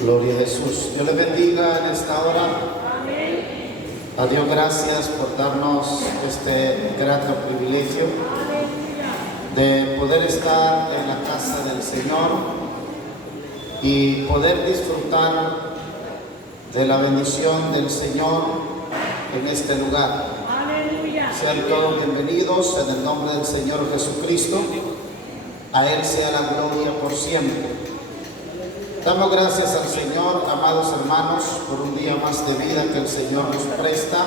Gloria a Jesús. Dios le bendiga en esta hora. A Dios gracias por darnos este grato privilegio de poder estar en la casa del Señor y poder disfrutar de la bendición del Señor en este lugar. Sean todos bienvenidos en el nombre del Señor Jesucristo. A Él sea la gloria por siempre. Damos gracias al Señor, amados hermanos, por un día más de vida que el Señor nos presta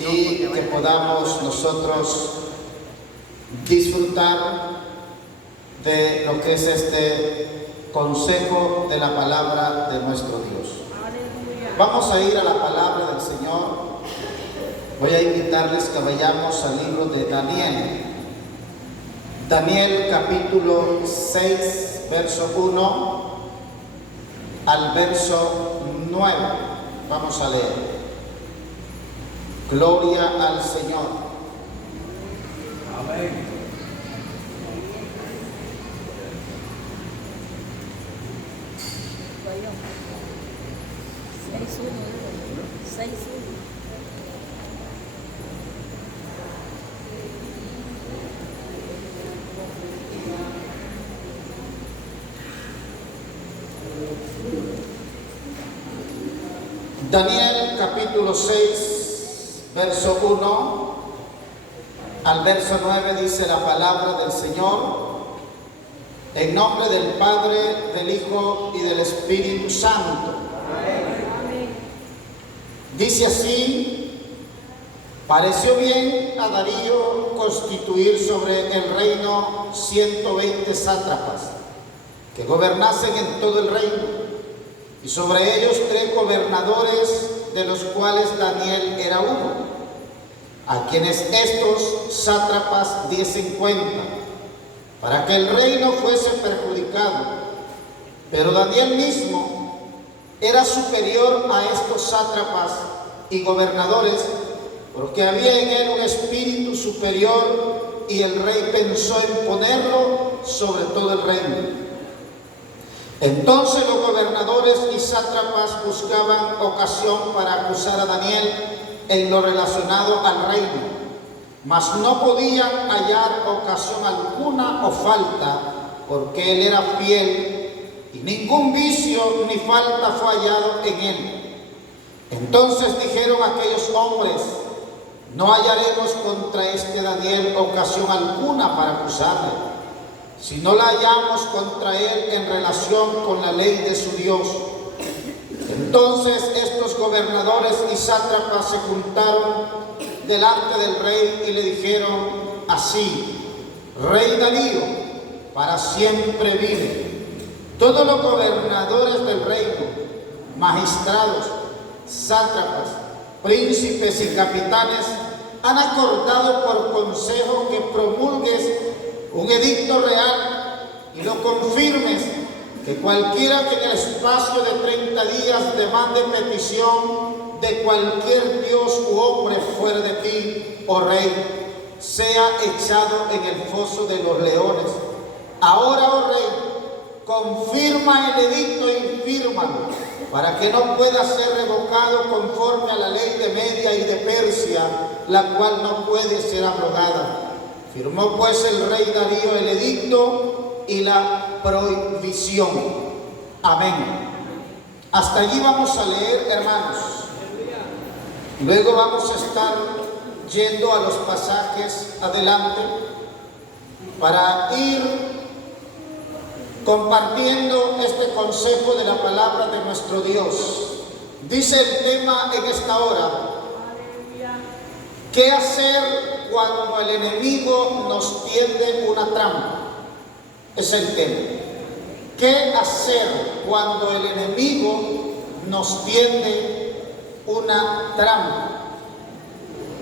y que podamos nosotros disfrutar de lo que es este consejo de la palabra de nuestro Dios. Vamos a ir a la palabra del Señor. Voy a invitarles que vayamos al libro de Daniel. Daniel capítulo 6, verso 1 al verso 9. Vamos a leer. Gloria al Señor. Amén. Daniel capítulo 6, verso 1 al verso 9 dice la palabra del Señor, en nombre del Padre, del Hijo y del Espíritu Santo. Dice así: pareció bien a Darío constituir sobre el reino 120 sátrapas que gobernasen en todo el reino, y sobre ellos 3 gobernadores, de los cuales Daniel era uno, a quienes estos sátrapas diesen cuenta, para que el reino fuese perjudicado. Pero Daniel mismo era superior a estos sátrapas y gobernadores, porque había en él un espíritu superior, y el rey pensó en ponerlo sobre todo el reino. Entonces los gobernadores y sátrapas buscaban ocasión para acusar a Daniel en lo relacionado al reino, mas no podían hallar ocasión alguna o falta, porque él era fiel y ningún vicio ni falta fue hallado en él. Entonces dijeron aquellos hombres: no hallaremos contra este Daniel ocasión alguna para acusarle, si no la hallamos contra él en relación con la ley de su Dios. Entonces estos gobernadores y sátrapas se juntaron delante del rey y le dijeron así: Rey Darío, para siempre vive. Todos los gobernadores del reino, magistrados, sátrapas, príncipes y capitanes, han acordado por consejo que promulgues un edicto real y lo confirmes, que cualquiera que en el espacio de 30 días demande petición de cualquier dios u hombre fuera de ti, oh rey, sea echado en el foso de los leones. Ahora, oh rey, confirma el edicto y fírmalo, para que no pueda ser revocado conforme a la ley de Media y de Persia, la cual no puede ser abrogada. Firmó pues el rey Darío el edicto y la prohibición. Amén. Hasta allí vamos a leer, hermanos. Luego vamos a estar yendo a los pasajes adelante para ir compartiendo este consejo de la palabra de nuestro Dios. Dice el tema en esta hora: ¿qué hacer cuando el enemigo nos tiende una trampa? Es el tema. ¿Qué hacer cuando el enemigo nos tiende una trampa?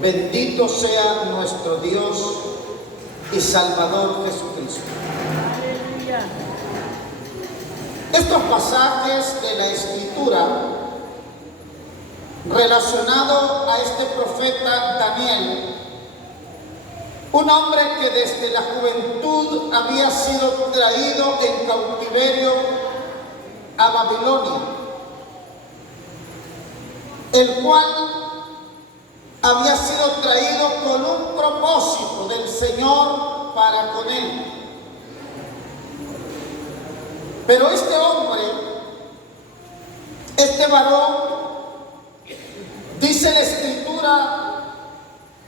Bendito sea nuestro Dios y Salvador Jesucristo. Estos pasajes de la Escritura relacionados a este profeta Daniel, un hombre que desde la juventud había sido traído en cautiverio a Babilonia, el cual había sido traído con un propósito del Señor para con él. Pero este hombre, este varón, dice la Escritura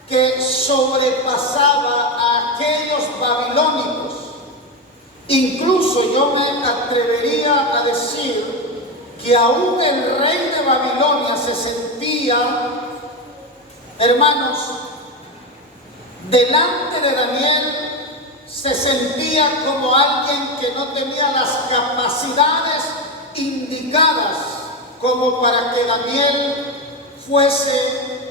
que sobrepasaba a aquellos babilónicos. Incluso yo me atrevería a decir que aún el rey de Babilonia se sentía, hermanos, delante de Daniel, se sentía como alguien que no tenía las capacidades indicadas como para que Daniel fuese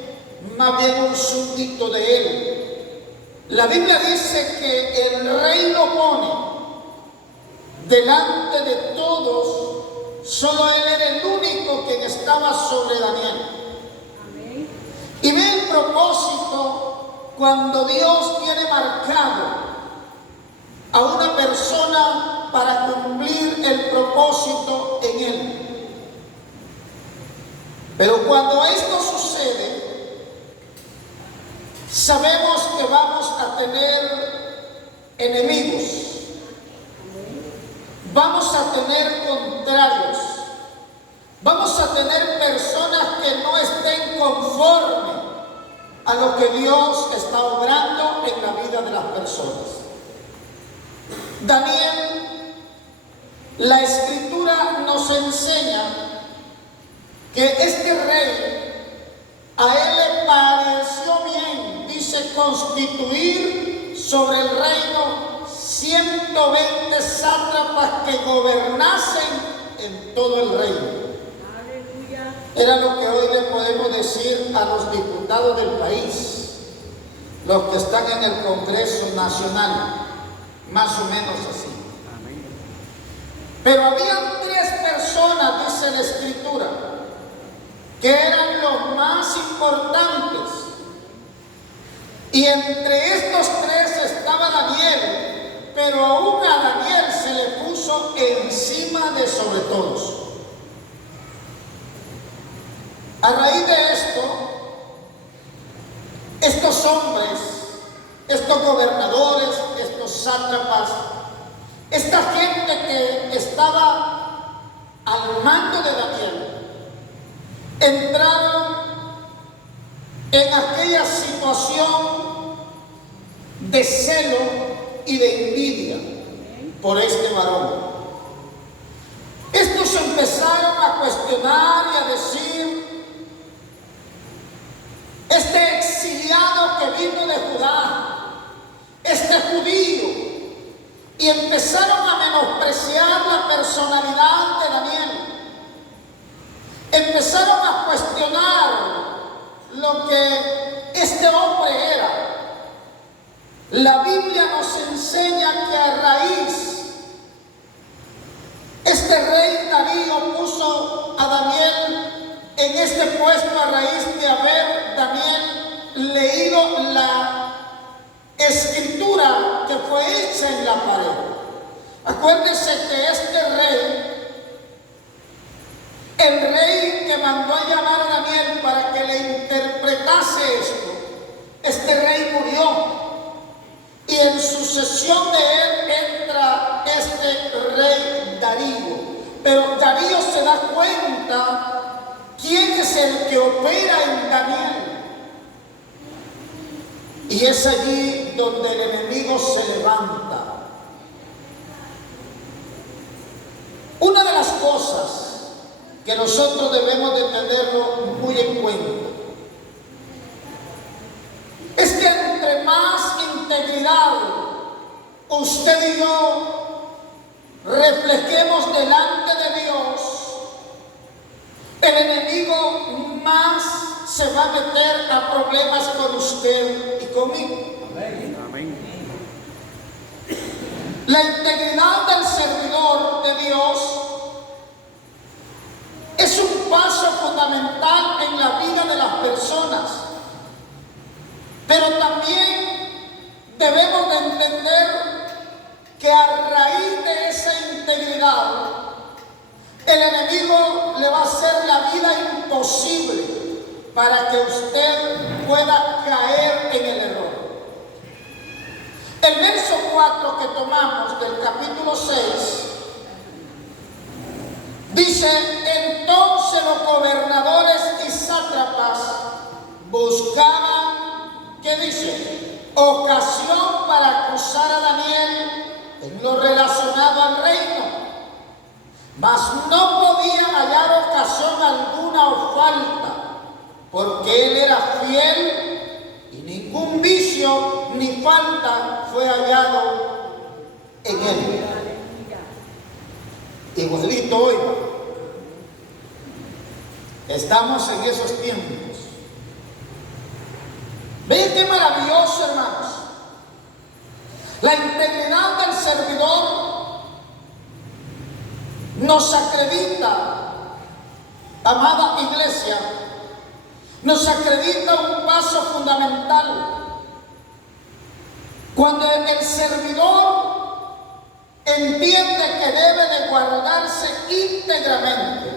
más bien un súbdito de él. La Biblia dice que el rey lo pone delante de todos, solo él era el único quien estaba sobre Daniel. Amén. Y ve el propósito cuando Dios tiene marcado a una persona para cumplir el propósito en él. Pero cuando esto sucede, sabemos que vamos a tener enemigos, vamos a tener contrarios, vamos a tener personas que no estén conforme a lo que Dios está obrando en la vida de las personas. Daniel, la Escritura nos enseña que este rey, a él le pareció bien, dice, constituir sobre el reino 120 sátrapas que gobernasen en todo el reino. Aleluya. Era lo que hoy le podemos decir a los diputados del país, los que están en el Congreso Nacional. Más o menos así. Amén. Pero habían 3 personas, dice la Escritura, que eran los más importantes. Y entre estos 3 estaba Daniel, pero aún a Daniel se le puso encima de sobre todos. A raíz de esto, estos hombres, estos gobernadores, estos sátrapas, esta gente que estaba al mando de Daniel, entraron en aquella situación de celo y de envidia por este varón. Estos empezaron a cuestionar y a decir: este exiliado que vino de Judá, este judío, y empezaron a menospreciar la personalidad de Daniel. Empezaron a cuestionar lo que este hombre era. La Biblia nos enseña que a raíz, este rey Darío puso a Daniel en este puesto a raíz de haber Daniel leído la escritura que fue hecha en la pared. Acuérdense que este rey, el rey que mandó a llamar a Daniel para que le interpretase esto, este rey murió. Y en sucesión de él entra este rey Darío. Pero Darío se da cuenta quién es el que opera en Daniel. Y es allí donde el enemigo se levanta. Una de las cosas que nosotros debemos de tenerlo muy en cuenta es que entre más integridad usted y yo reflejemos delante de Dios, el enemigo más se va a meter a problemas con usted y conmigo. Amén. La integridad del servidor de Dios es un paso fundamental en la vida de las personas, pero también debemos de entender que a raíz de esa integridad El enemigo le va a hacer la vida imposible para que usted pueda caer en el error. El verso 4 que tomamos del capítulo 6 dice: entonces los gobernadores y sátrapas buscaban, ¿qué dice? Ocasión para acusar a Daniel en lo relacionado al reino, mas no podían hallar ocasión alguna o falta, porque él era fiel y ningún vicio ni falta fue hallado en él. Igualito hoy. Estamos en esos tiempos. ¿Ven qué maravilloso, hermanos? La integridad del servidor nos acredita, amada iglesia, nos acredita un paso fundamental. Cuando el servidor entiende que debe de guardarse íntegramente,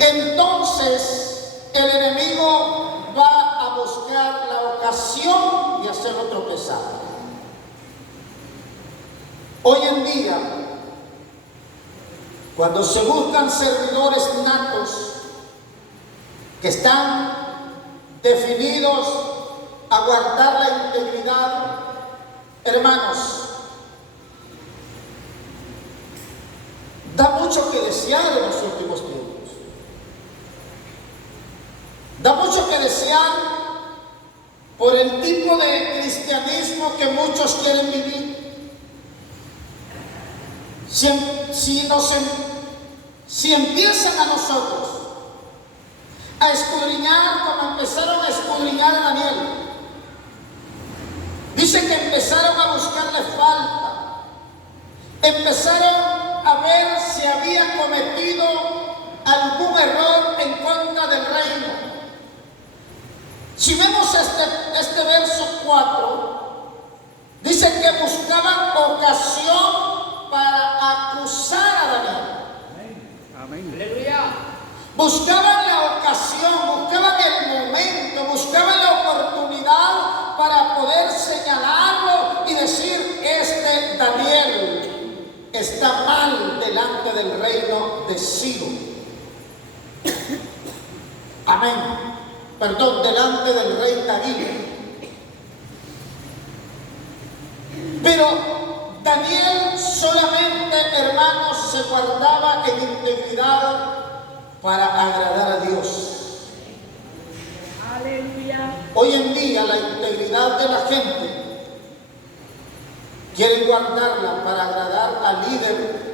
entonces el enemigo va a buscar la ocasión de hacerlo tropezar. Hoy en día, cuando se buscan servidores natos que están definidos a guardar la integridad, hermanos, da mucho que desear en los últimos tiempos. Da mucho que desear por el tipo de cristianismo que muchos quieren vivir. Si empiezan a nosotros a escudriñar como empezaron a escudriñar a Daniel, dice que empezaron a buscarle falta, empezaron a ver si había cometido algún error en contra del reino. Si vemos este verso 4, dice que buscaban ocasión para acusar a Daniel. Amén. Aleluya. Buscaban la ocasión, buscaban el momento, buscaban la oportunidad para poder señalarlo y decir: este Daniel está mal delante del reino de Ciro. Amén. Perdón, delante del rey Darío. Pero Daniel solamente, hermanos, se guardaba en integridad para agradar a Dios. Aleluya. Hoy en día la integridad de la gente quiere guardarla para agradar al líder,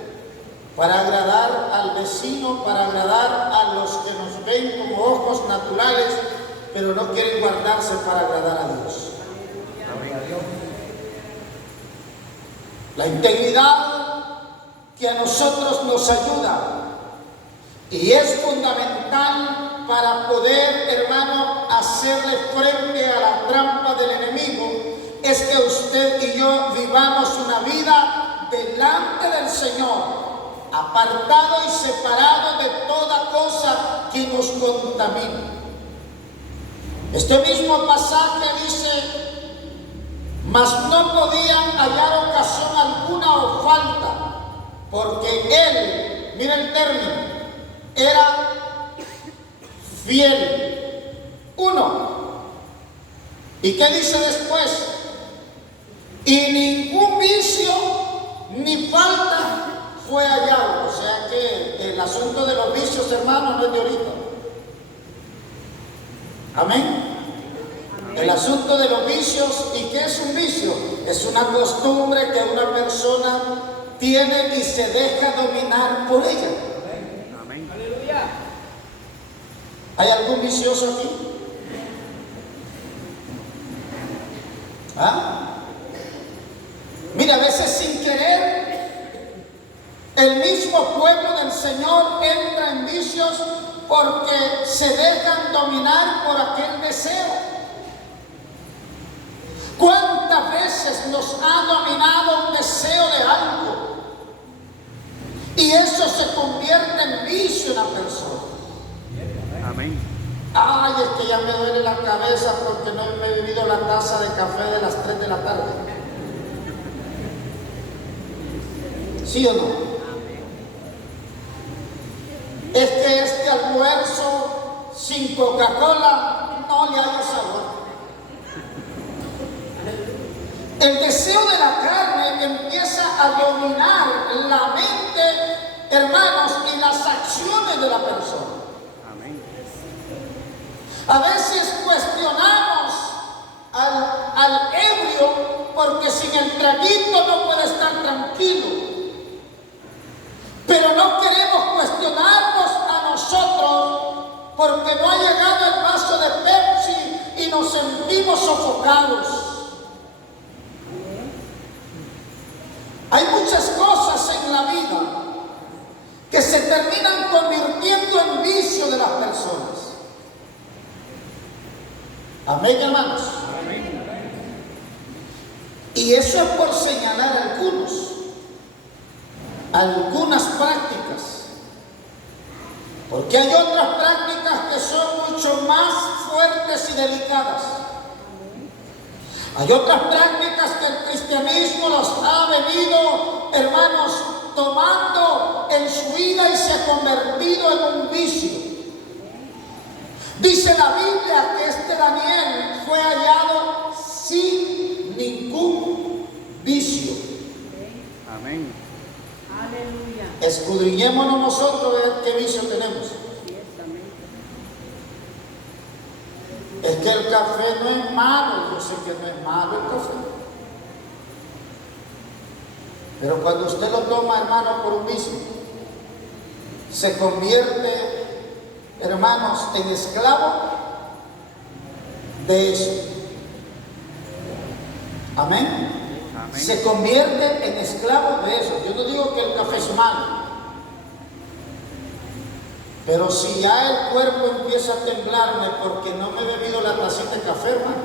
para agradar al vecino, para agradar a los que nos ven como ojos naturales, pero no quieren guardarse para agradar a Dios. La integridad que a nosotros nos ayuda y es fundamental para poder, hermano, hacerle frente a la trampa del enemigo, es que usted y yo vivamos una vida delante del Señor, apartado y separado de toda cosa que nos contamine. Este mismo pasaje dice: mas no podían hallar ocasión alguna o falta, porque él, mira el término, era fiel. 1. ¿Y qué dice después? Y ningún vicio ni falta fue hallado. O sea que el asunto de los vicios, hermanos, no es de ahorita. Amén. El asunto de los vicios. ¿Y qué es un vicio? Es una costumbre que una persona tiene y se deja dominar por ella. Amén. Aleluya. ¿Hay algún vicioso aquí? ¿Ah? Mira, a veces sin querer, el mismo pueblo del Señor entra en vicios porque se dejan dominar por aquel deseo. ¿Cuántas veces nos ha dominado un deseo de algo? se convierte en vicio en la persona. Amén. Ay, es que ya me duele la cabeza porque no me he bebido la taza de café de las 3 de la tarde. ¿Sí o no? Es que este almuerzo sin Coca-Cola no le hay sabor. El deseo de la carne empieza a dominar la mente, hermanos, y las acciones de la persona. Amén. A veces cuestionamos al ebrio porque sin el traguito no puede estar tranquilo. Pero no queremos cuestionarnos a nosotros porque no ha llegado el vaso de Pepsi y nos sentimos sofocados. Hay muchas cosas en la vida que se terminan convirtiendo en vicio de las personas. Amén, hermanos. Y eso es por señalar algunas prácticas, porque hay otras prácticas que son mucho más fuertes y delicadas. Hay otras prácticas que el cristianismo los ha venido, hermanos, tomando en su vida y se ha convertido en un vicio. Dice la Biblia que este Daniel fue hallado sin ningún vicio. Amén. Aleluya. Escudriñémonos nosotros a ver qué vicio tenemos. Es que el café no es malo, yo sé que no es malo el café. Pero cuando usted lo toma, hermano, por un vicio, se convierte, hermanos, en esclavo de eso. Amén. Amén. Se convierte en esclavo de eso. Yo no digo que el café es malo. Pero si ya el cuerpo empieza a temblarme porque no me he bebido la tacita de café, hermano,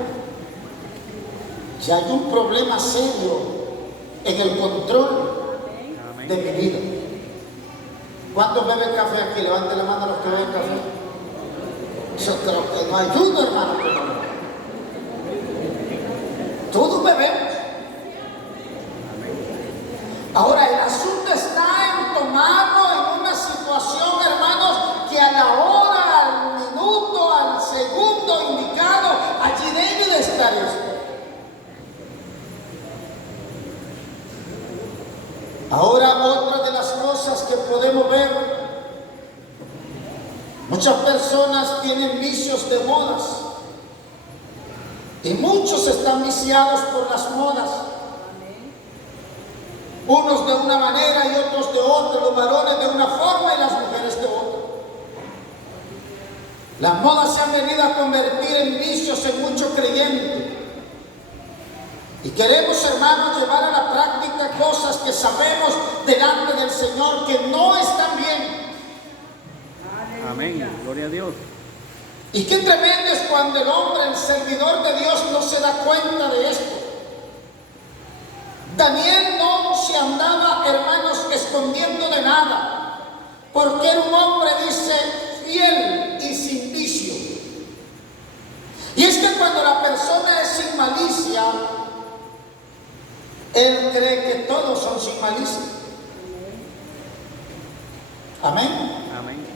ya hay un problema serio en el control de mi vida. ¿Cuántos beben café aquí? Levante la mano a los que beben café. Yo creo que no hay uno, hermano. Todos bebemos. Ahora, el asunto está en tomarlo en una situación, hermanos, que a la hora, al minuto, al segundo indicado, allí debe de estar eso. Ahora, otra de las cosas que podemos ver, muchas personas tienen vicios de modas y muchos están viciados por las modas. Unos de una manera y otros de otra, los varones de una forma y las mujeres de otra. Las modas se han venido a convertir en vicios en muchos creyentes. Y queremos, hermanos, llevar a la práctica cosas que sabemos delante del Señor que no están bien. Amén. Gloria a Dios. Y qué tremendo es cuando el hombre, el servidor de Dios, no se da cuenta de esto. Daniel no se andaba, hermanos, escondiendo de nada, porque era un hombre, dice, fiel y sin vicio. Y es que cuando la persona es sin malicia, él cree que todos son sin malicia. Amén. Amén.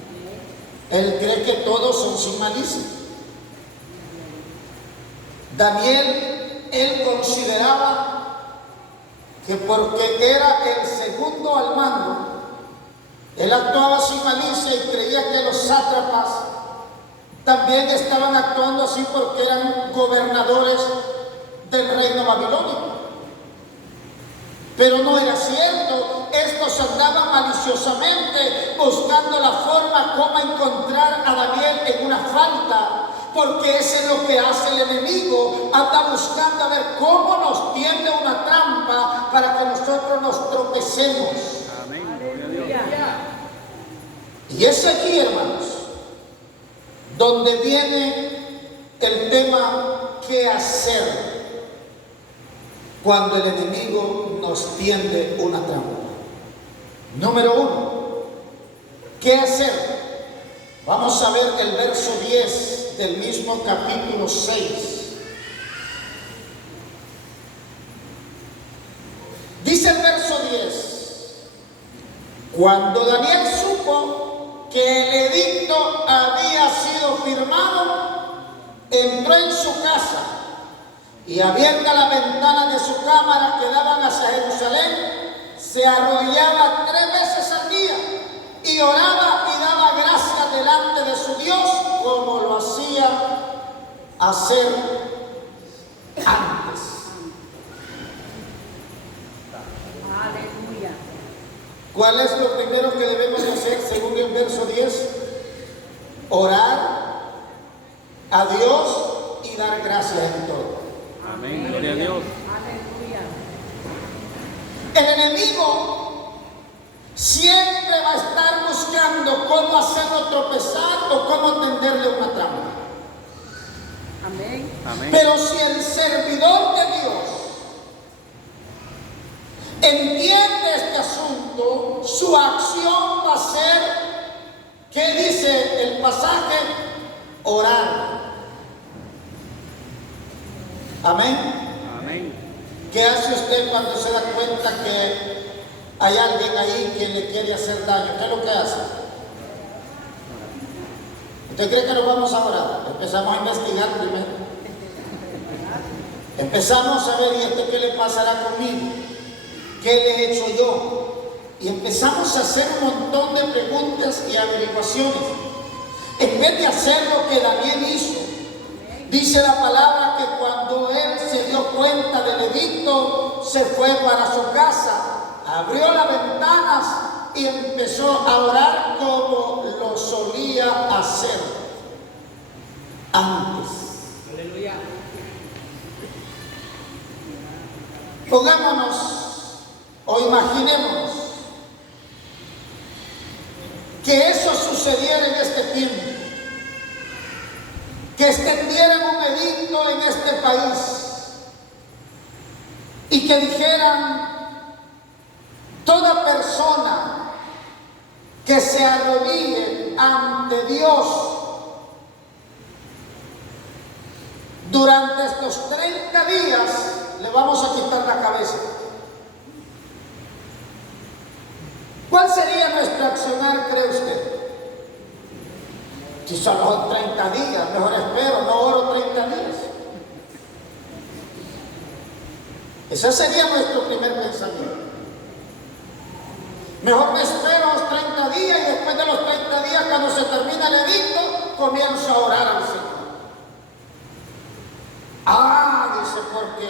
Él cree que todos son sin malicia. Daniel, él consideraba que porque era el segundo al mando, él actuaba sin malicia y creía que los sátrapas también estaban actuando así porque eran gobernadores del reino babilónico. Pero no era cierto. Estos andaban maliciosamente buscando la forma como encontrar a Daniel en una falta, porque eso es lo que hace el enemigo. Anda buscando a ver cómo nos tiende una trampa para que nosotros nos tropecemos. Amén. Gloria a Dios. Y es aquí, hermanos, donde viene el tema qué hacer cuando el enemigo nos tiende una trampa. Número uno, ¿Qué hacer? Vamos a ver el verso 10 del mismo capítulo 6. Dice el verso 10: cuando Daniel supo que el edicto había sido firmado, entró en su casa y abierta la ventana de su cámara que daban hacia Jerusalén, se arrodillaba 3 veces al día y oraba y daba gracias delante de su Dios, como lo hacía hacer antes. Aleluya. ¿Cuál es lo primero que debemos de hacer según el verso 10? Orar a Dios y dar gracias en todo. Amén. Gloria a Dios. Aleluya. El enemigo siempre va a estar buscando cómo hacerlo tropezar o cómo tenderle una trampa. Amén. Amén. Pero si el servidor de Dios entiende este asunto, su acción va a ser, ¿qué dice el pasaje? Orar. Amén. Amén. ¿Qué hace usted cuando se da cuenta que hay alguien ahí quien le quiere hacer daño? ¿Qué es lo que hace? ¿Usted cree que nos vamos a orar? Empezamos a investigar primero. Empezamos a ver, ¿y este qué le pasará conmigo? ¿Qué le he hecho yo? Y empezamos a hacer un montón de preguntas y averiguaciones. En vez de hacer lo que Daniel hizo, dice la palabra que cuando él se dio cuenta del edicto, se fue para su casa, abrió las ventanas y empezó a orar como lo solía hacer antes. Aleluya. Pongámonos o imaginémonos que eso sucediera en este tiempo, que extendieran un edicto en este país y que dijeran: toda persona que se arrodille ante Dios durante estos 30 días, le vamos a quitar la cabeza. ¿Cuál sería nuestro accionar, cree usted? Si solo son 30 días, mejor espero, no oro 30 días. Ese sería nuestro primer pensamiento. Mejor me espero los 30 días y después de los 30 días, cuando se termina el edicto, comienzo a orar al Señor. Dice, porque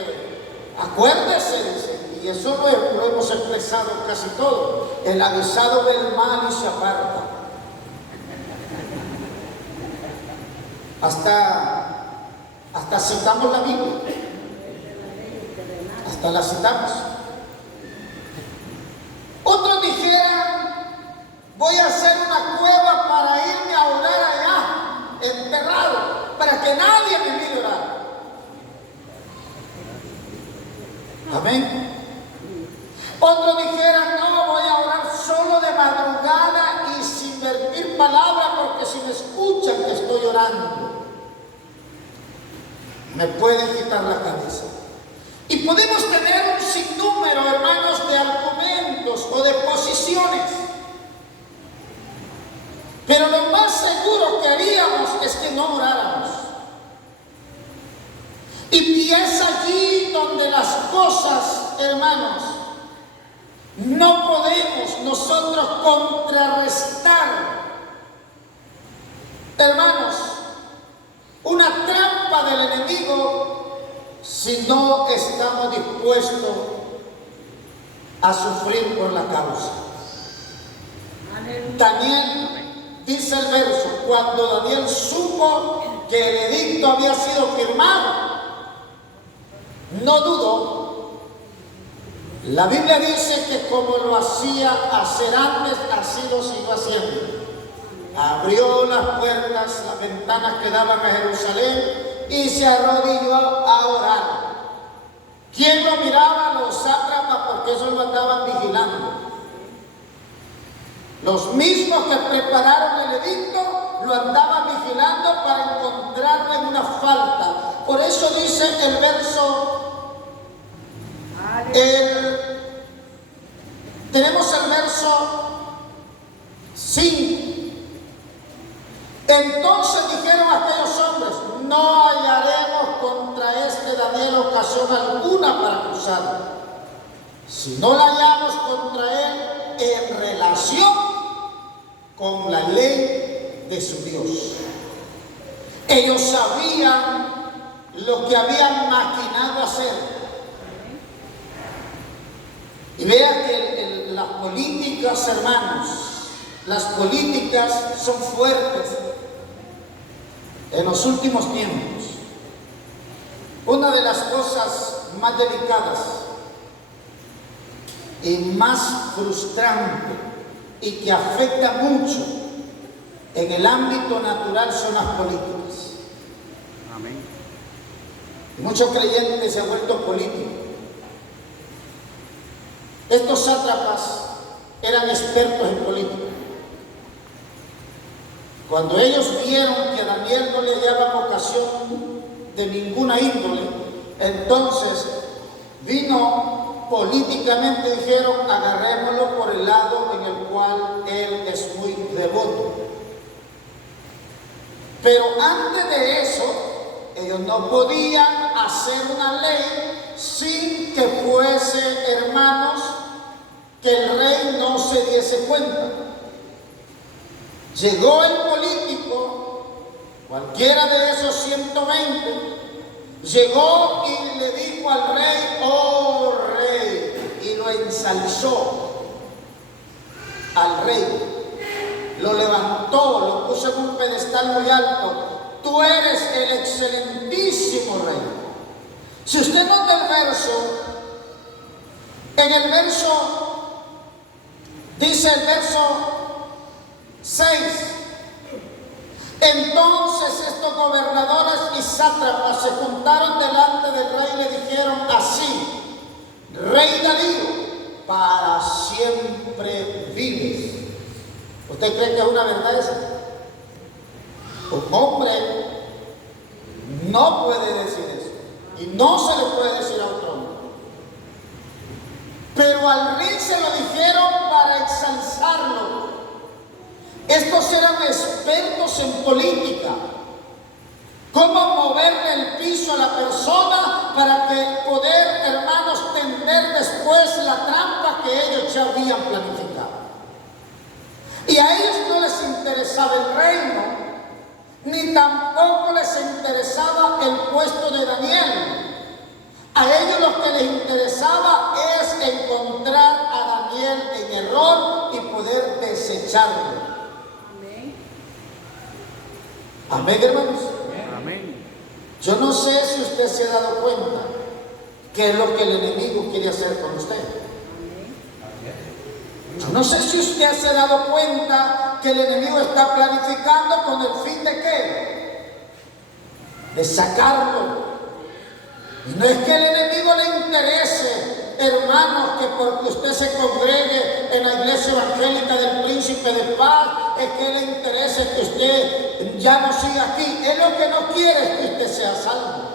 acuérdese, dice, y eso lo hemos expresado casi todo: el avisado ve el mal y se aparta. Hasta citamos la Biblia, hasta la citamos. Otros dijeran: voy a hacer una cueva para irme a orar allá, enterrado, para que nadie me mire orar. Amén. Otros dijeran: no, voy a orar solo de madrugada y sin vertir palabra, porque si me escuchan que estoy orando, me pueden quitar la cabeza. Y podemos tener un sinnúmero, hermanos, de argumentos o de posiciones. Pero lo más seguro que haríamos es que no oráramos. Y es allí donde las cosas, hermanos, no podemos nosotros contrarrestar, hermanos, una trampa del enemigo si no estamos dispuestos a sufrir por la causa. Daniel, dice el verso, cuando Daniel supo que el edicto había sido firmado, no dudó. La Biblia dice que como lo hacía hacer antes, así lo siguió haciendo. Abrió las puertas, las ventanas que daban a Jerusalén y se arrodilló a orar. ¿Quién lo miraba? Los sátrapas, porque eso lo andaban vigilando. Los mismos que prepararon el edicto lo andaban vigilando para encontrarlo en una falta. Por eso dice el verso, tenemos el verso 5. Entonces dijeron aquellos hombres: no hallaremos contra este Daniel ocasión alguna para acusarlo, si no la hallamos contra él en relación con la ley de su Dios. Ellos sabían lo que habían maquinado hacer. Y vean que las políticas, hermanos, las políticas son fuertes en los últimos tiempos. Una de las cosas más delicadas y más frustrante y que afecta mucho en el ámbito natural son las políticas. Amén. Y muchos creyentes se han vuelto políticos. Estos sátrapas eran expertos en política. Cuando ellos vieron que a Daniel no le hallaban ocasión de ninguna índole, entonces vino políticamente, dijeron: agarrémoslo por el lado en el cual él es muy devoto. Pero antes de eso, ellos no podían hacer una ley sin que fuese, hermanos, que el rey no se diese cuenta. Llegó el político, cualquiera de esos 120, llegó y le dijo al rey: oh rey, y lo ensalzó al rey, lo levantó, lo puso en un pedestal muy alto. Tú eres el excelentísimo rey. Si usted nota el verso, en el verso, dice el verso 6: entonces estos gobernadores y sátrapas se juntaron delante del rey y le dijeron así: Rey Darío, para siempre vives. ¿Usted cree que es una verdad esa? Un hombre no puede decir eso, y no se le puede decir a otro hombre. Pero al rey se lo dijeron para exalzarlo. Estos eran expertos en política. Cómo moverle el piso a la persona para que poder, hermanos, tender después la trampa que ellos ya habían planificado. Y a ellos no les interesaba el reino, ni tampoco les interesaba el puesto de Daniel. A ellos lo que les interesaba es encontrar a Daniel en error y poder desecharlo. Amén, hermanos. Amén. Yo no sé si usted se ha dado cuenta qué es lo que el enemigo quiere hacer con usted. Yo no sé si usted se ha dado cuenta que el enemigo está planificando con el fin de ¿qué? De sacarlo. Y no es que el enemigo le interese, hermanos, que porque usted se congregue en la iglesia evangélica del Príncipe de Paz, es que le interese que usted ya no siga aquí. Él lo que no quiere es que usted sea salvo.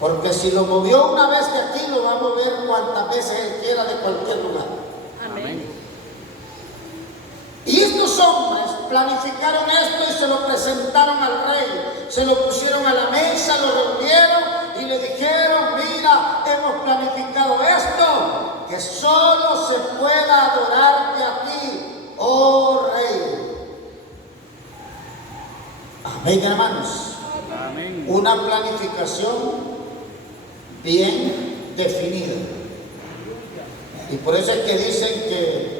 Porque si lo movió una vez de aquí, lo va a mover cuantas veces él quiera de cualquier lugar. Amén. Y estos hombres planificaron esto y se lo presentaron al rey. Se lo pusieron a la mesa, lo reunieron y le dijeron: mira, hemos planificado esto, que solo se pueda adorarte a ti, oh rey. Amén, hermanos. Amén. Una planificación bien definida. Y por eso es que dicen que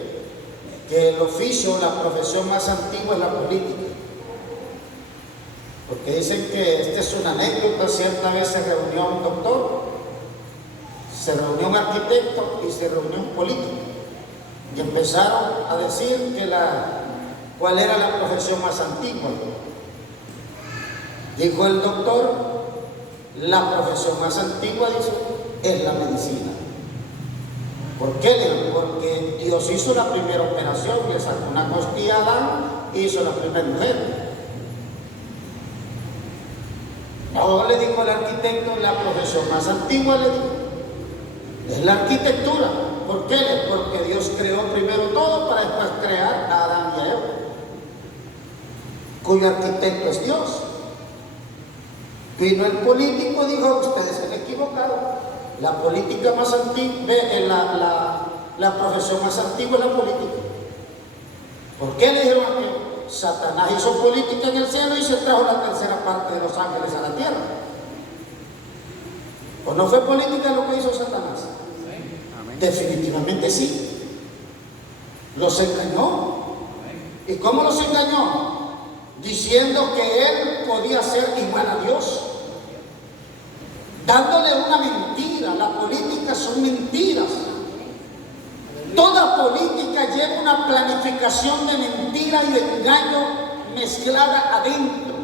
el oficio, la profesión más antigua es la política. Porque dicen que esta es una anécdota. Cierta vez se reunió un doctor, se reunió un arquitecto y se reunió un político. Y empezaron a decir que cuál era la profesión más antigua. Dijo el doctor: la profesión más antigua, dice, es la medicina. ¿Por qué? Porque Dios hizo la primera operación, le sacó una costilla a Adán y hizo la primera mujer. No le dijo el arquitecto, la profesión más antigua le dijo. Es la arquitectura. ¿Por qué? Porque Dios creó primero todo para después crear a Adán y a Eva, cuyo arquitecto es Dios. Vino el político y dijo, ustedes se han equivocado. La política más antigua, la profesión más antigua es la política. ¿Por qué le dijeron aquello? Satanás hizo política en el cielo y se trajo la tercera parte de los ángeles a la tierra. ¿O no fue política lo que hizo Satanás? Amén. Definitivamente sí. Los engañó. ¿Y cómo los engañó? Diciendo que él podía ser igual a Dios, dándole una mentira. La política son mentiras. Toda política lleva una planificación de mentira y de engaño mezclada adentro.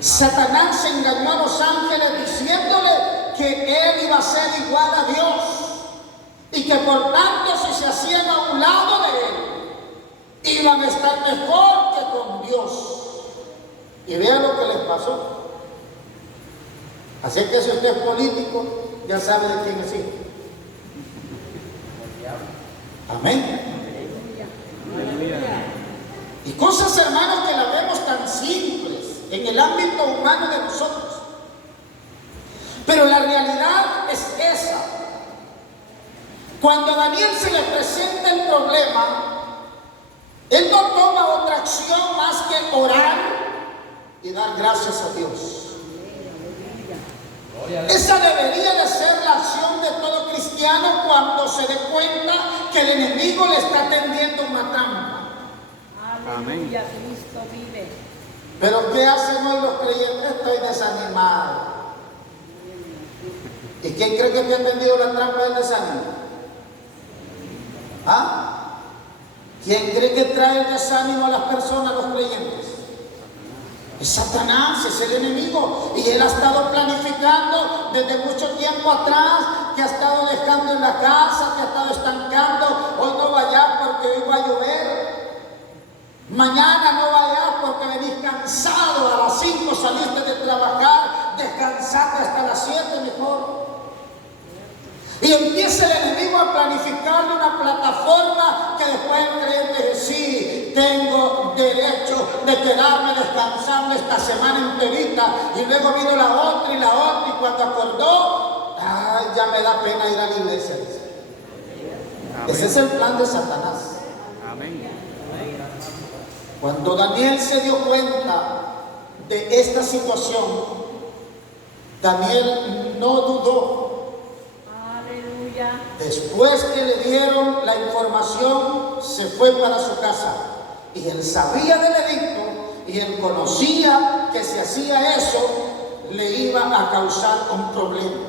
Satanás engañó a los ángeles diciéndole que él iba a ser igual a Dios y que por tanto si se hacían a un lado de él iban a estar mejor que con Dios. Y vean lo que les pasó. Así que si usted es político, ya sabe de quién es hijo. Amén. Y cosas, hermanos, que las vemos tan simples en el ámbito humano de nosotros. Pero la realidad es esa. Cuando a Daniel se le presenta el problema, él no toma otra acción más que orar y dar gracias a Dios. Esa debería de ser la acción de todo cristiano cuando se dé cuenta que el enemigo le está tendiendo una trampa. Aleluya, Cristo vive. Pero ¿qué hacen hoy los creyentes? Estoy desanimado. ¿Y quién cree que te ha tendido la trampa del desánimo? ¿Ah? ¿Quién cree que trae el desánimo a las personas, los creyentes? Es Satanás, es el enemigo. Y él ha estado planificando desde mucho tiempo atrás, que ha estado dejando en la casa, que ha estado estancando. Hoy no vayas porque hoy va a llover. Mañana no vayas porque venís cansado. A las 5 saliste de trabajar, descansaste hasta las 7 mejor. Y empieza el enemigo a planificarle una plataforma que después el creyente dice, sí, tengo derecho de quedarme descansando esta semana enterita. Y luego vino la otra, y cuando acordó, ay, ya me da pena ir a la iglesia. Ese es el plan de Satanás. Amén. Cuando Daniel se dio cuenta de esta situación, Daniel no dudó. Después que le dieron la información, se fue para su casa. Y él sabía del edicto y él conocía que si hacía eso, le iba a causar un problema.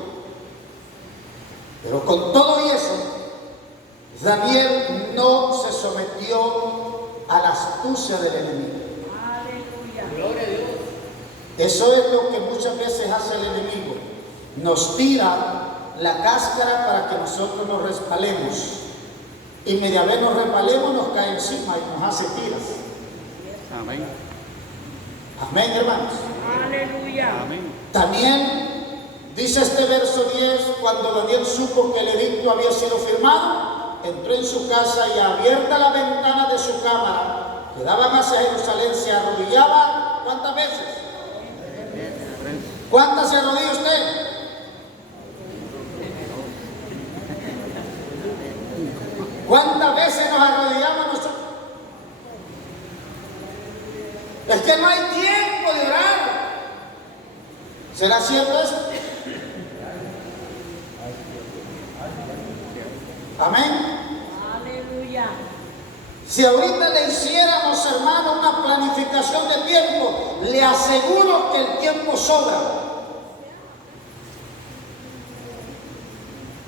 Pero con todo y eso, Daniel no se sometió a la astucia del enemigo. Aleluya. Gloria a Dios. Eso es lo que muchas veces hace el enemigo. Nos tira la cáscara para que nosotros nos resbalemos. Y media vez nos resbalemos, nos cae encima y nos hace tiras. Amén. Amén, hermanos. Aleluya. Amén. También dice este verso 10, cuando Daniel supo que el edicto había sido firmado, entró en su casa y abierta la ventana de su cámara, que daban hacia Jerusalén, se arrodillaba. ¿Cuántas veces? ¿Cuántas se arrodilla usted? ¿Cuántas veces nos arrodillamos nosotros? Es que no hay tiempo de orar. ¿Será cierto eso? Amén. Aleluya. Si ahorita le hiciéramos, hermano, una planificación de tiempo, le aseguro que el tiempo sobra.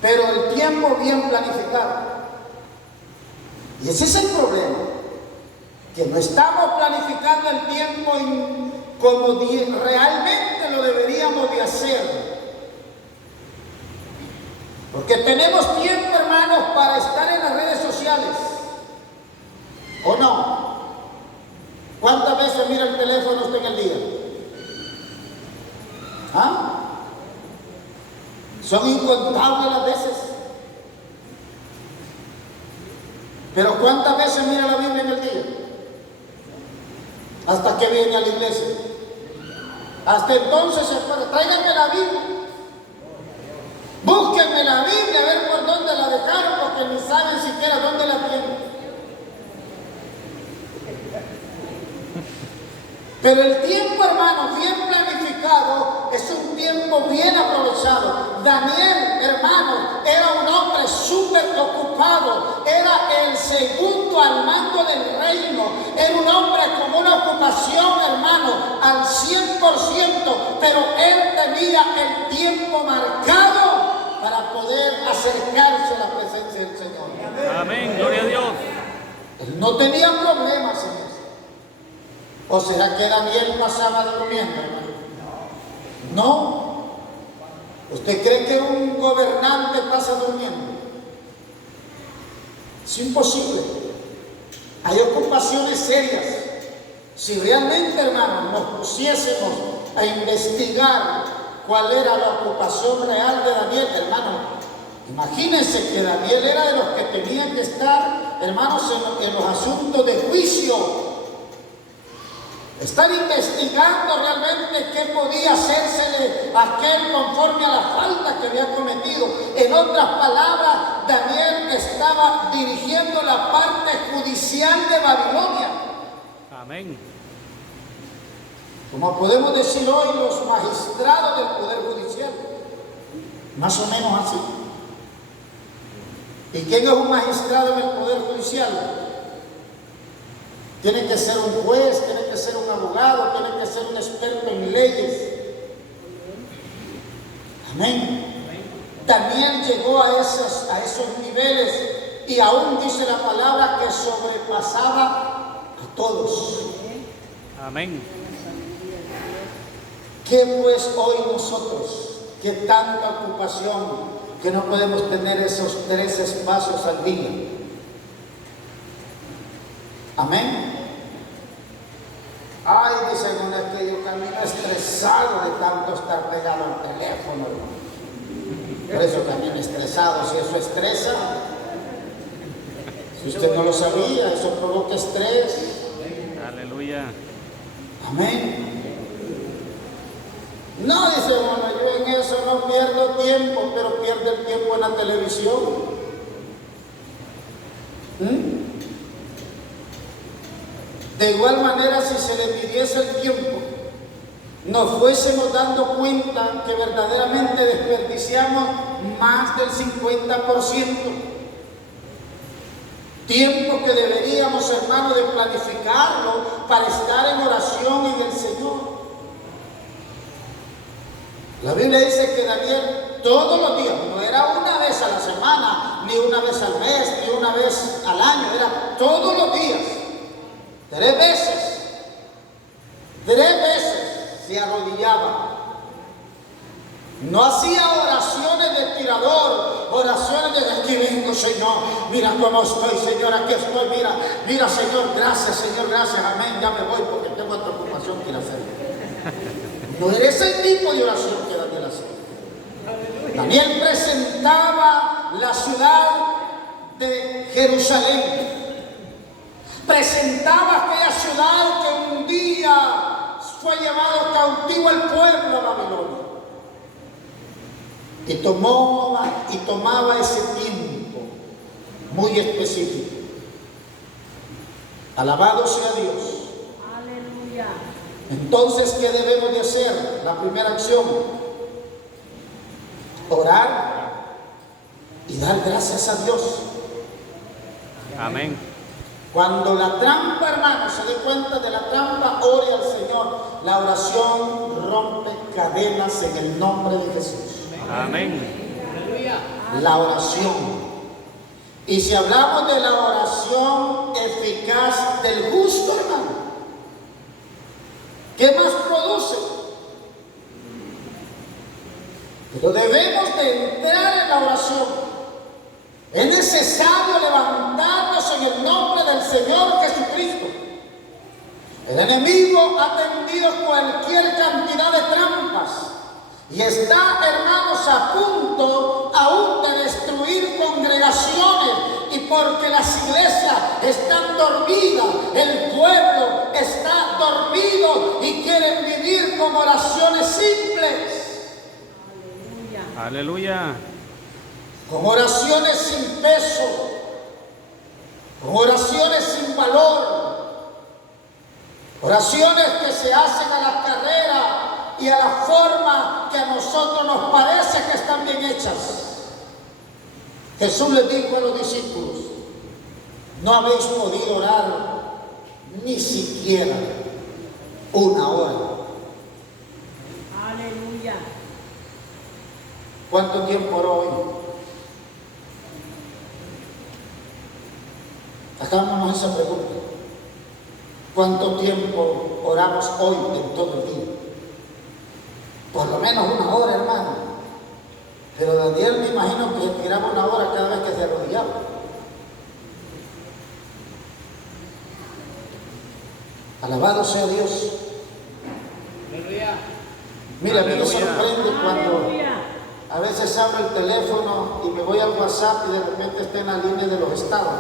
Pero el tiempo bien planificado. Y ese es el problema, que no estamos planificando el tiempo como realmente lo deberíamos de hacer. Porque tenemos tiempo, hermano, para estar en las redes sociales. ¿O no? ¿Cuántas veces mira el teléfono usted en el día? ¿Ah? Son incontables las veces. Pero ¿cuántas veces mira la Biblia en el día? Hasta que viene a la iglesia. Hasta entonces, tráiganme la Biblia. Búsquenme la Biblia a ver por dónde la dejaron, porque ni saben siquiera dónde la tienen. Pero el tiempo, hermano, bien planificado, es un tiempo bien aprovechado. Daniel, hermano, era un hombre súper ocupado. Era el segundo al mando del reino. Era un hombre con una ocupación, hermano, al 100%. Pero él tenía el tiempo marcado para poder acercarse a la presencia del Señor. Amén, gloria a Dios. Él no tenía problemas en eso. ¿O será que Daniel pasaba durmiendo, hermano? No. ¿Usted cree que un gobernante pasa durmiendo? Es imposible. Hay ocupaciones serias. Si realmente, hermano, nos pusiésemos a investigar cuál era la ocupación real de Daniel, hermano, imagínense que Daniel era de los que tenían que estar, hermanos, en los asuntos de juicio. Estar investigando realmente qué podía hacérsele a aquel conforme a la falta que había cometido. En otras palabras, Daniel estaba dirigiendo la parte judicial de Babilonia. Amén. Como podemos decir hoy, los magistrados del Poder Judicial. Más o menos así. ¿Y quién es un magistrado en el Poder Judicial? Tiene que ser un juez, tiene que ser un abogado, tiene que ser un experto en leyes. Amén. Daniel llegó a esos niveles y aún dice la palabra que sobrepasaba a todos. Amén. ¿Qué pues hoy nosotros? ¿Qué tanta ocupación que no podemos tener esos 3 espacios al día? Amén. Ay, dice uno, es que yo camino estresado de tanto estar pegado al teléfono. Por eso camino estresado. Si eso estresa, si usted no lo sabía, eso provoca estrés. Aleluya. Amén. No, dice uno, yo en eso no pierdo tiempo, pero pierde el tiempo en la televisión. De igual manera, si se le midiese el tiempo, nos fuésemos dando cuenta que verdaderamente desperdiciamos más del 50%. Tiempo que deberíamos, hermano, de planificarlo para estar en oración en el Señor. La Biblia dice que Daniel todos los días, no era una vez a la semana, ni una vez al mes, ni una vez al año, era todos los días. 3 veces se arrodillaba. No hacía oraciones de tirador, oraciones de aquí vengo, Señor, mira cómo estoy, Señor, aquí estoy, mira, Señor, gracias, amén, ya me voy porque tengo otra ocupación que ir a hacer. No era ese tipo de oración que Daniel hacía. Daniel presentaba la ciudad de Jerusalén. Presentaba aquella ciudad que un día fue llevado cautivo el pueblo a Babilonia. Y tomaba ese tiempo muy específico. Alabado sea Dios. Aleluya. Entonces, ¿qué debemos de hacer? La primera acción: orar y dar gracias a Dios. Amén. Cuando la trampa, hermano, se dé cuenta de la trampa, ore al Señor. La oración rompe cadenas en el nombre de Jesús. Amén. La oración. Y si hablamos de la oración eficaz del justo, hermano, ¿qué más produce? Pero debemos de entrar en la oración. Es necesario levantarnos en el nombre del Señor Jesucristo. El enemigo ha tendido cualquier cantidad de trampas y está, hermanos, a punto aún de destruir congregaciones, y porque las iglesias están dormidas, el pueblo está dormido y quieren vivir con oraciones simples. Aleluya. Aleluya. Con oraciones sin peso, con oraciones sin valor, oraciones que se hacen a la carrera y a la forma que a nosotros nos parece que están bien hechas. Jesús les dijo a los discípulos: no habéis podido orar ni siquiera una hora. Aleluya. ¿Cuánto tiempo oró hoy? Hagámonos esa pregunta. ¿Cuánto tiempo oramos hoy en todo el día? Por lo menos una hora, hermano. Pero Daniel, me imagino que tiraba una hora cada vez que se arrodillaba. Alabado sea Dios. Aleluya. Mira, a mí me Aleluya. sorprende cuando Aleluya. a veces abro el teléfono y me voy al WhatsApp y de repente está en la línea de los estados.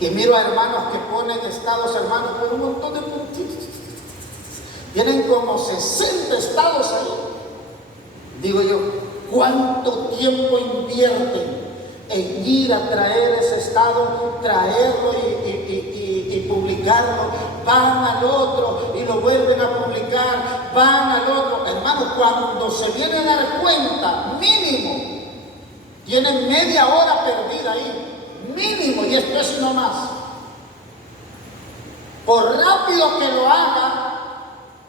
Y miro a hermanos que ponen estados, hermanos, con un montón de puntitos. Tienen como 60 estados ahí. Digo yo, ¿cuánto tiempo invierten en ir a traer ese estado, traerlo y publicarlo? Van al otro y lo vuelven a publicar, van al otro. Hermanos, cuando se viene a dar cuenta, mínimo, tienen media hora perdida ahí. Mínimo, y esto es no más. Por rápido que lo haga,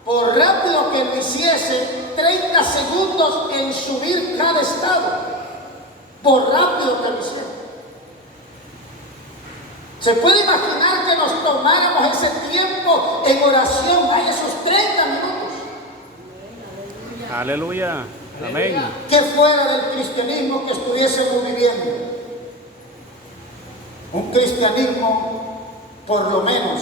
por rápido que lo hiciese, 30 segundos en subir cada estado. Por rápido que lo hiciese. ¿Se puede imaginar que nos tomáramos ese tiempo en oración a esos 30 minutos? Aleluya. Amén. ¿Qué fuera del cristianismo que estuviésemos viviendo? Un cristianismo, por lo menos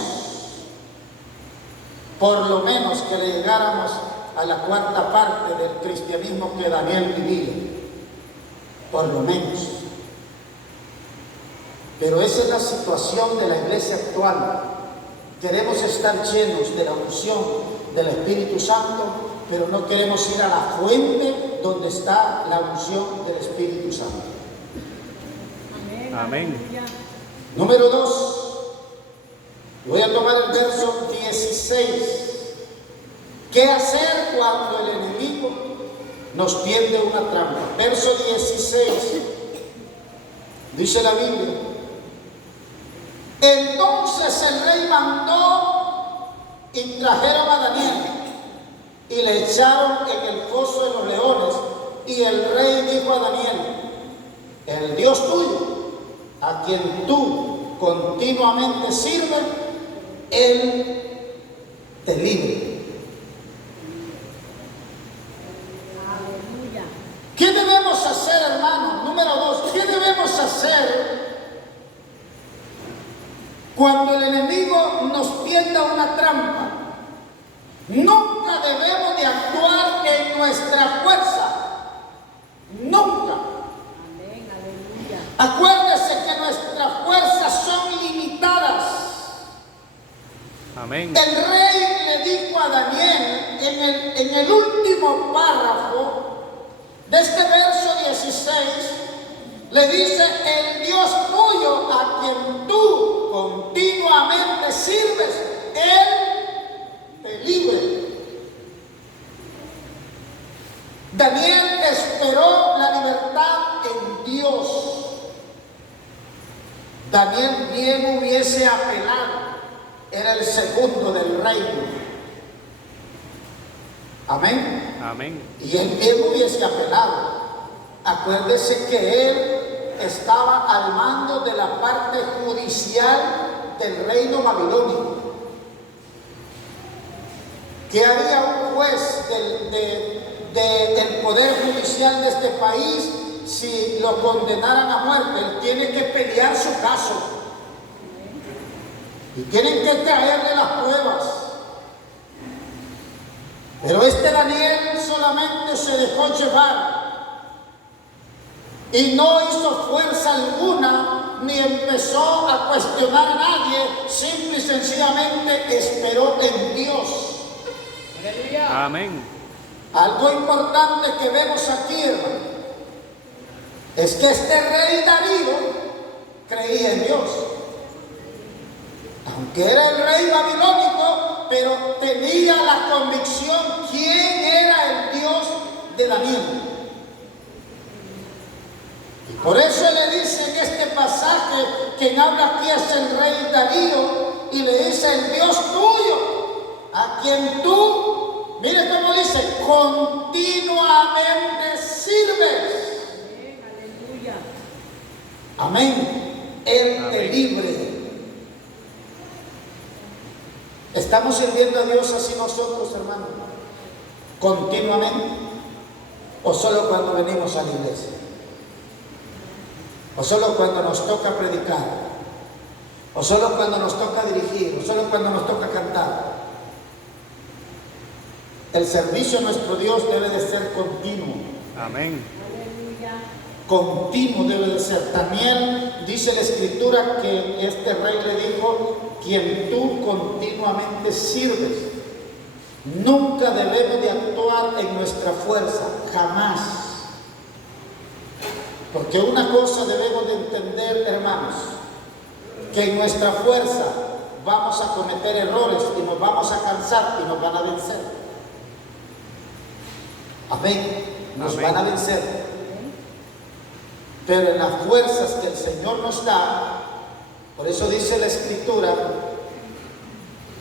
que le llegáramos a la cuarta parte del cristianismo que Daniel vivía, por lo menos. Pero esa es la situación de la iglesia actual. Queremos estar llenos de la unción del Espíritu Santo, pero no queremos ir a la fuente donde está la unción del Espíritu Santo. Amén. Amén. Aleluya. Número 2. Voy a tomar el verso 16. ¿Qué hacer cuando el enemigo nos tiende una trampa? Verso 16. Dice la Biblia: entonces el rey mandó y trajeron a Daniel y le echaron en el foso de los leones. Y el rey dijo a Daniel: el Dios tuyo, a quien tú continuamente sirves, Él te libre. Aleluya. ¿Qué debemos hacer, hermano? Número 2, ¿qué debemos hacer cuando el enemigo nos tienda una trampa? Nunca debemos de actuar en nuestra fuerza. Nunca. Amén. Aleluya. Acuérdese que nuestras fuerzas son limitadas. Amén. El rey le dijo a Daniel en el último párrafo de este verso 16, le dice: el Dios tuyo, a quien tú continuamente sirves, Él te libre. Daniel esperó la libertad en Dios. Daniel bien hubiese apelado. Era el segundo del reino. Amén. Amén. Y él bien hubiese apelado. Acuérdese que él estaba al mando de la parte judicial del reino babilónico. ¿Qué haría un juez del poder judicial de este país si lo condenaran a muerte, él tiene que pelear su caso. Y tienen que traerle las pruebas. Pero este Daniel solamente se dejó llevar y no hizo fuerza alguna, ni empezó a cuestionar a nadie, simple y sencillamente esperó en Dios. Aleluya. Amén. Algo importante que vemos aquí, hermano, es que este rey Darío creía en Dios. Aunque era el rey babilónico, pero tenía la convicción quién era el Dios de Daniel. Y por eso le dice en este pasaje, quien habla aquí es el rey Darío, y le dice: el Dios tuyo, a quien tú, mire cómo dice, continuamente sirves. Aleluya. Amén. Él te libre. ¿Estamos sirviendo a Dios así nosotros, hermanos? ¿Continuamente? ¿O solo cuando venimos a la iglesia? ¿O solo cuando nos toca predicar? ¿O solo cuando nos toca dirigir? ¿O solo cuando nos toca cantar? El servicio a nuestro Dios debe de ser continuo. Amén. Aleluya. Continuo debe de ser. También dice la Escritura que este rey le dijo: quien tú continuamente sirves. Nunca debemos de actuar en nuestra fuerza, jamás. Porque una cosa debemos de entender, hermanos, que en nuestra fuerza vamos a cometer errores y nos vamos a cansar y nos van a vencer. Amén. Nos van a vencer. Pero en las fuerzas que el Señor nos da, por eso dice la Escritura: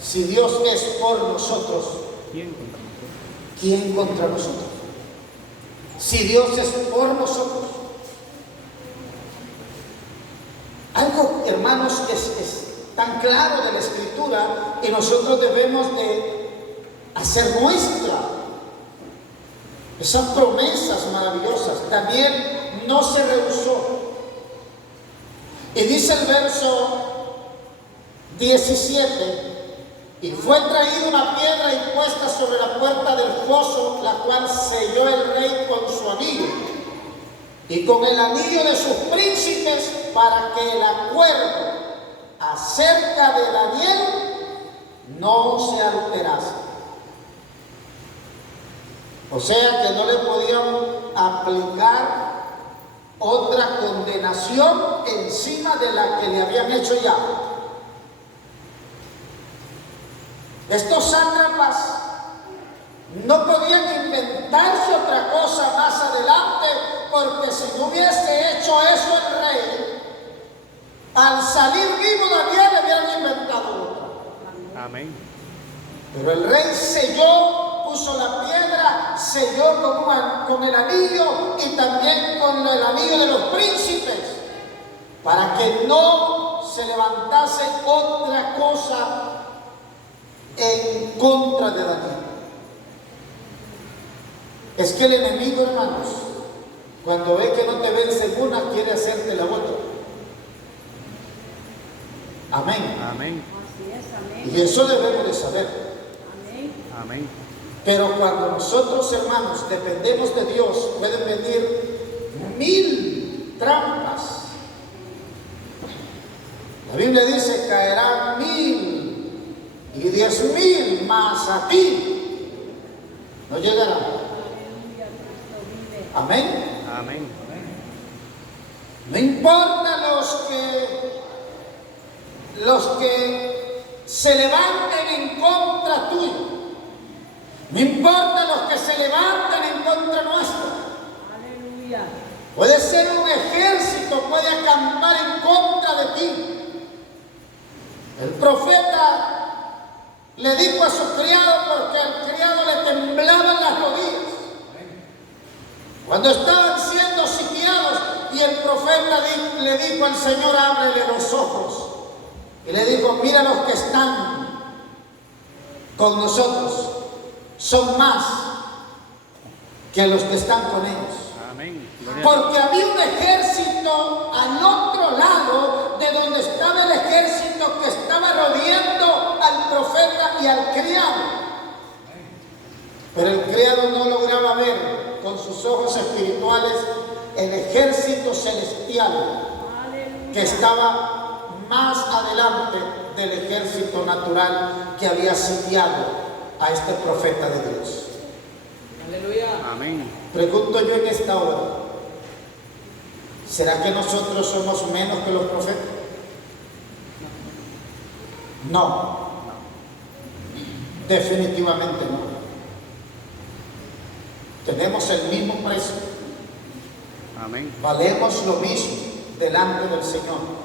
si Dios es por nosotros, ¿quién contra nosotros? Si Dios es por nosotros. Algo, hermanos, que es tan claro de la Escritura, y nosotros debemos de hacer nuestra esas promesas maravillosas. Daniel no se rehusó. Y dice el verso 17: y fue traída una piedra y puesta sobre la puerta del foso, la cual selló el rey con su anillo y con el anillo de sus príncipes, para que el acuerdo acerca de Daniel no se alterase. O sea que no le podían aplicar otra condenación encima de la que le habían hecho ya. Estos sátrapas no podían inventarse otra cosa más adelante, porque si no hubiese hecho eso el rey, al salir vivo Daniel le hubieran inventado otra. Amén. Pero el rey selló, puso la piedra, selló con el anillo y también con el anillo de los príncipes, para que no se levantase otra cosa en contra de Daniel. Es que el enemigo, hermanos, cuando ve que no te vence una, quiere hacerte la otra. Amén. Amén. Así es, amén. Y eso debemos de saber. Amén. Amén. Pero cuando nosotros, hermanos, dependemos de Dios, pueden venir 1000 trampas. La Biblia dice: caerán 1000 y 10,000 más a ti no llegarán. Aleluya, Cristo vive. Amén. Amén. No importa los que se levanten en contra tuyo. No importa los que se levanten en contra nuestra. Aleluya. Puede ser un ejército, puede acampar en contra de ti. El profeta le dijo a su criado, porque al criado le temblaban las rodillas cuando estaban siendo sitiados, y el profeta le dijo al Señor: ábrele los ojos. Y le dijo: mira, los que están con nosotros son más que los que están con ellos. Amén. Gloria a Dios. Porque había un ejército al otro lado de donde estaba el ejército que estaba rodeando al profeta y al criado. Pero el criado no lograba ver con sus ojos espirituales el ejército celestial que estaba más adelante del ejército natural que había sitiado a este profeta de Dios. Amén. Pregunto yo en esta hora, ¿será que nosotros somos menos que los profetas? No, definitivamente no. Tenemos el mismo precio, Amén. valemos lo mismo delante del Señor.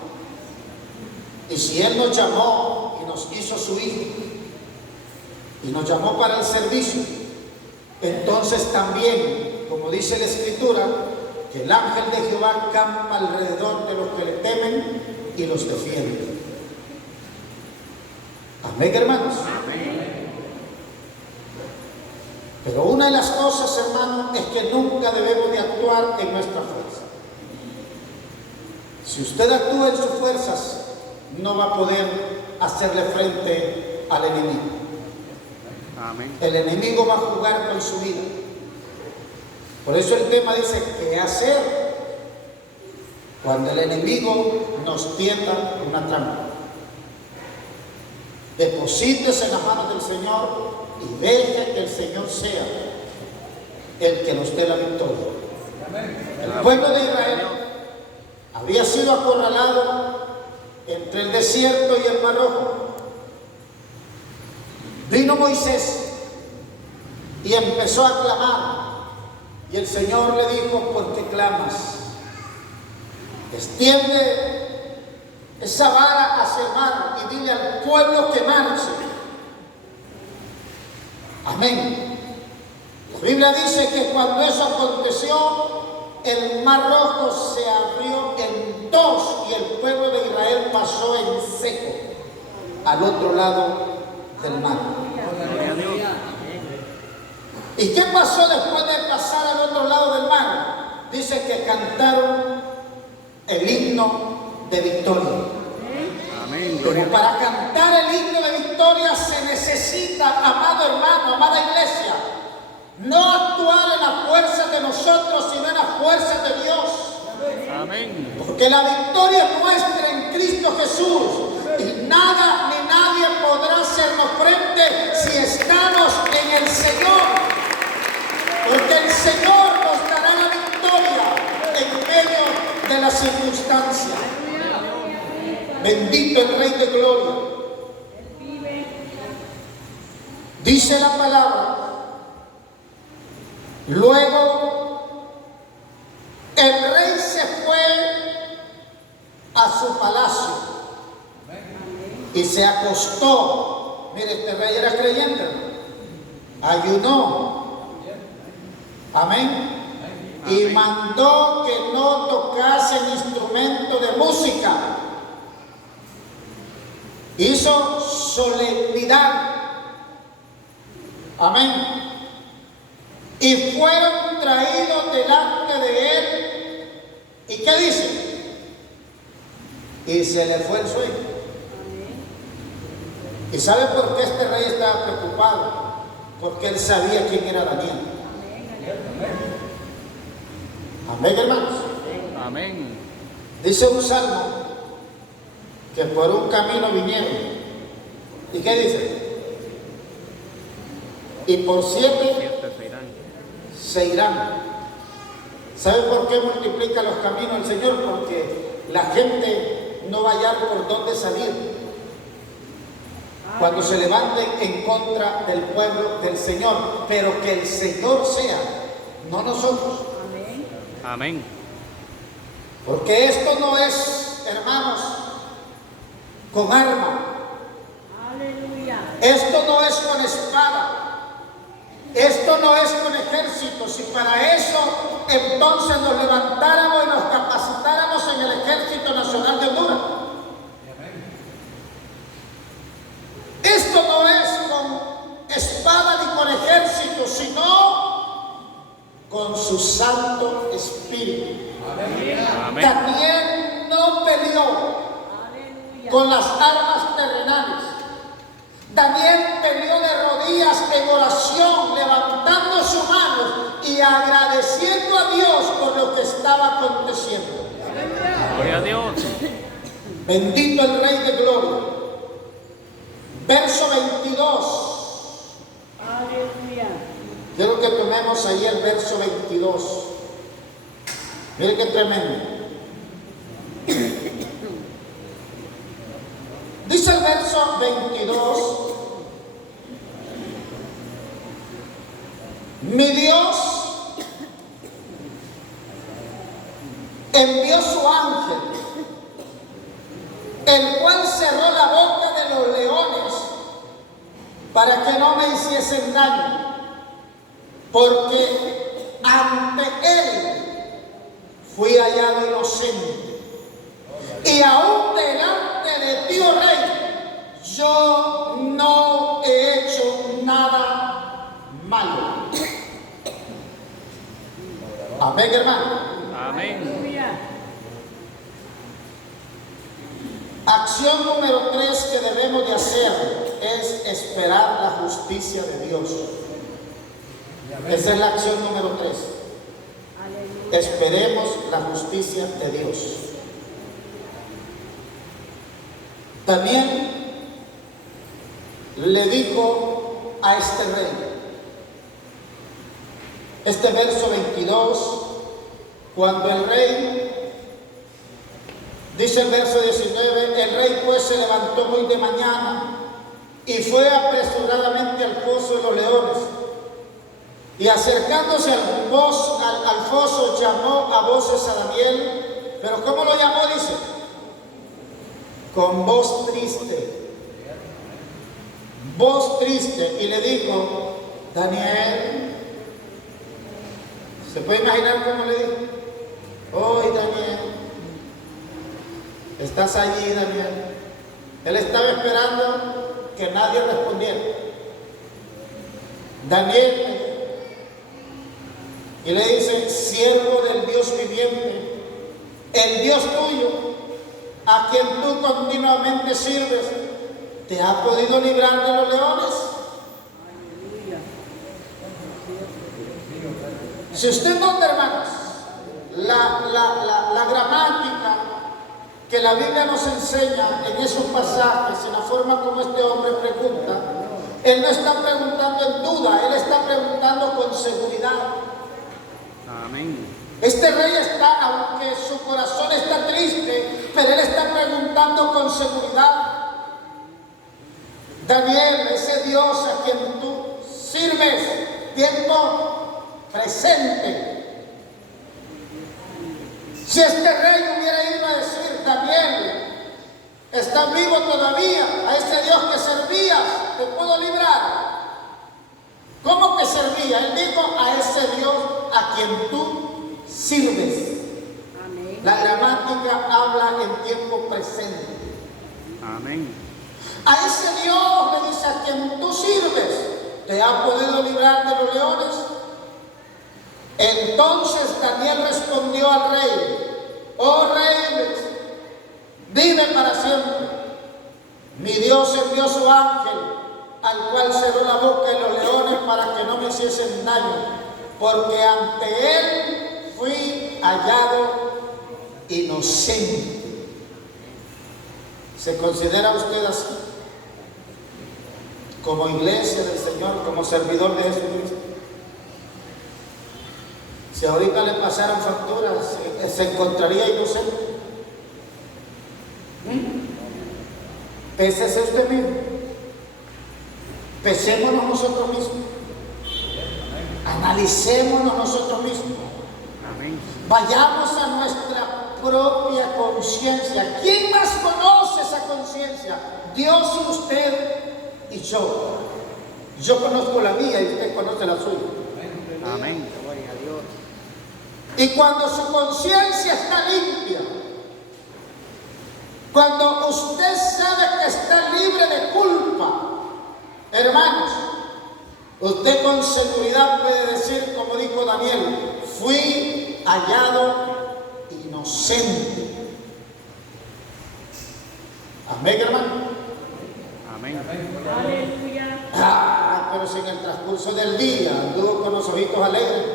Y si Él nos llamó y nos hizo su hijo y nos llamó para el servicio, entonces también, como dice la Escritura, que el ángel de Jehová campa alrededor de los que le temen y los defiende. Amén, hermanos. Pero una de las cosas, hermanos, es que nunca debemos de actuar en nuestra fuerza. Si usted actúa en sus fuerzas, no va a poder hacerle frente al enemigo. Amén. El enemigo va a jugar con su vida. Por eso el tema dice, ¿qué hacer cuando el enemigo nos tienda una trampa? Deposítese en las manos del Señor y deje que el Señor sea el que nos dé la victoria. El pueblo de Israel había sido acorralado entre el desierto y el Mar Rojo. Vino Moisés y empezó a clamar, y el Señor le dijo, ¿por qué clamas? Extiende esa vara hacia el mar y dile al pueblo que marche. Amén. La Biblia dice que cuando eso aconteció, el Mar Rojo se abrió en dos y el pueblo de Israel pasó en seco al otro lado del mar. Gloria a Dios. ¿Y qué pasó después de pasar al otro lado del mar? Dice que cantaron el himno de victoria. Amén. Gloria a Pero Dios. para cantar el himno de victoria se necesita, amado hermano, amada iglesia, no actuar en la fuerza de nosotros, sino en la fuerza de Dios. Amén. Porque la victoria es nuestra en Cristo Jesús. Y nada ni nadie podrá hacernos frente si estamos en el Señor. Porque el Señor nos dará la victoria en medio de las circunstancias. Bendito el Rey de Gloria. Dice la palabra. Luego el rey se fue a su palacio y se acostó. Mire, este rey era creyente. Ayunó. Amén. Y mandó que no tocasen instrumento de música. Hizo solemnidad. Amén. Y fueron traídos delante de él. ¿Y qué dice? Y se le fue el sueño. ¿Y sabe por qué este rey estaba preocupado? Porque él sabía quién era Daniel. Amén, hermanos. Amén. Dice un salmo que por un camino vinieron. ¿Y qué dice? Y por 7 Siete se irán. se irán. ¿Sabe por qué multiplica los caminos el Señor? Porque la gente no va a hallar por dónde salir cuando se levanten en contra del pueblo del Señor. Pero que el Señor sea, no nosotros. Amén. Porque esto no es, hermanos, con arma. Aleluya. Esto no es con espada. Esto no es con ejércitos. Y para eso entonces nos levantáramos y nos capacitáramos en el Ejército Nacional de Honduras. Esto no es con espada ni con ejércitos, sino con su Santo Espíritu. Amén. Daniel no peleó Aleluya. con las armas terrenales. Daniel peleó de rodillas en oración, levantando su mano y agradeciendo a Dios por lo que estaba aconteciendo. Gloria a Dios. Bendito el Rey de Gloria. Verso 22. Aleluya. Quiero que tomemos ahí el verso 22. Mire qué tremendo. Dice el verso 22. Mi Dios envió su ángel, el cual cerró la boca de los leones para que no me hiciesen daño, porque ante él fui hallado inocente. Y aún delante de ti, oh rey, yo no he hecho nada malo. Amén, hermano. Amén. Aleluya. Acción número 3 que debemos de hacer es esperar la justicia de Dios. Esa es la acción número 3. Aleluya. Esperemos la justicia de Dios. También le dijo a este rey, este verso 22, cuando el rey, dice el verso 19, el rey pues se levantó muy de mañana y fue apresuradamente al foso de los leones. Y acercándose al foso llamó a voces a Daniel, pero ¿cómo lo llamó? Dice, con voz triste, y le dijo, Daniel, ¿se puede imaginar cómo le dijo? Hoy Daniel, estás allí, Daniel. Él estaba esperando que nadie respondiera. Daniel, y le dice, siervo del Dios viviente, el Dios tuyo, a quien tú continuamente sirves, ¿te ha podido librar de los leones? Aleluya. Si usted nota, hermanos, la gramática que la Biblia nos enseña en esos pasajes, en la forma como este hombre pregunta, él no está preguntando en duda, él está preguntando con seguridad. Amén. Este rey está, aunque su corazón está triste, pero él está preguntando con seguridad. Daniel, ese Dios a quien tú sirves, tiempo presente. Si este rey hubiera ido a decir, Daniel, está vivo todavía, a ese Dios que servías, te puedo librar. ¿Cómo que servía? Él dijo, a ese Dios a quien tú sirves. Amén. La gramática habla en tiempo presente. Amén. A ese Dios, le dice, a quien tú sirves, ¿te ha podido librar de los leones? Entonces Daniel respondió al rey, oh rey, vive para siempre. Mi Dios envió su ángel, al cual cerró la boca de los leones para que no me hiciesen daño, porque ante él fui hallado inocente. ¿Se considera usted así? Como iglesia del Señor, como servidor de Jesucristo. Si ahorita le pasaran facturas, ¿se encontraría inocente? Pésese usted mismo. Pesémonos nosotros mismos. Analicémonos nosotros mismos. Amén. Vayamos a nuestra propia conciencia. ¿Quién más conoce esa conciencia? Dios y usted y yo. Yo conozco la mía y usted conoce la suya. Amén. Y cuando su conciencia está limpia, cuando usted sabe que está libre de culpa, hermanos, usted con seguridad puede decir, como dijo Daniel, fui hallado inocente. Amén, hermano. Amén. Aleluya. Pero si en el transcurso del día anduvo con los ojitos alegres,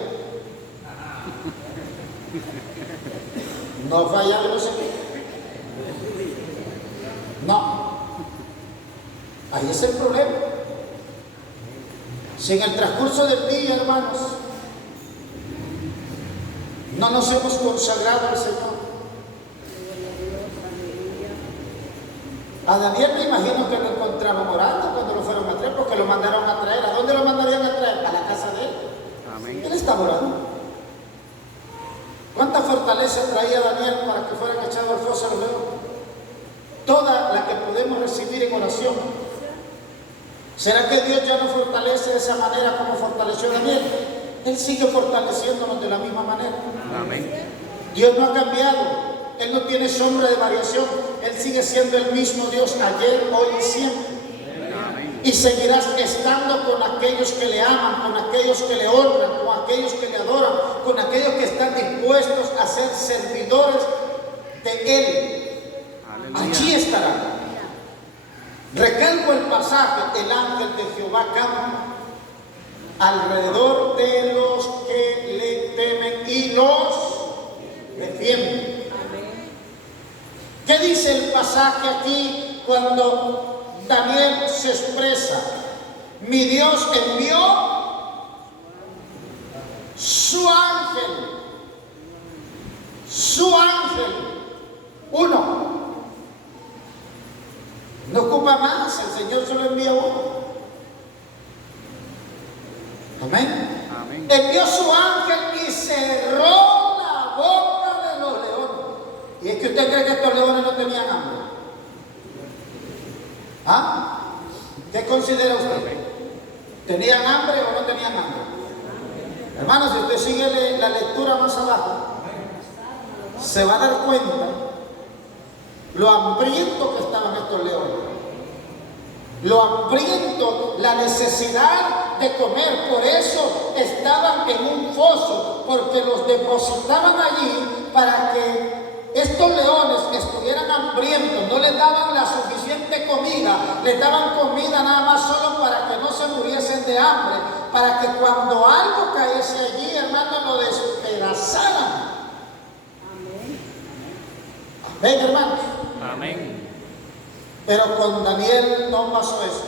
no fue hallado inocente. No. Ahí es el problema. Si en el transcurso del día, hermanos, no nos hemos consagrado al Señor. A Daniel me imagino que lo encontraron orando cuando lo fueron a traer, porque lo mandaron a traer. ¿A dónde lo mandarían a traer? A la casa de él. Amén. Él estaba orando. ¿Cuánta fortaleza traía Daniel para que fueran echados al foso de los leones? Toda la que podemos recibir en oración. ¿Será que Dios ya no fortalece de esa manera como fortaleció a Daniel? Él sigue fortaleciéndonos de la misma manera. Amén. Dios no ha cambiado. Él no tiene sombra de variación. Él sigue siendo el mismo Dios ayer, hoy y siempre. Amén. Y seguirás estando con aquellos que le aman, con aquellos que le honran, con aquellos que le adoran, con aquellos que están dispuestos a ser servidores de Él. Aleluya. Allí estará. Recalco el pasaje: el ángel de Jehová campa alrededor de los que le temen y los defiende. ¿Qué dice el pasaje aquí cuando Daniel se expresa? Mi Dios envió su ángel. Su ángel. Uno. No ocupa más, el Señor solo envía uno. Amén. Amén. Envió su ángel y cerró la boca de los leones. ¿Y es que usted cree que estos leones no tenían hambre? ¿Ah? ¿Qué considera usted? ¿Tenían hambre o no tenían hambre? Hermanos, si usted sigue la lectura más abajo, se va a dar cuenta lo hambriento que estaban estos leones. Lo hambriento, la necesidad de comer. Por eso estaban en un foso, porque los depositaban allí para que estos leones estuvieran hambrientos. No les daban la suficiente comida, les daban comida nada más solo para que no se muriesen de hambre, para que cuando algo cayese allí, hermano, lo despedazaran. Amén, hermanos. Amén. Pero con Daniel no pasó eso.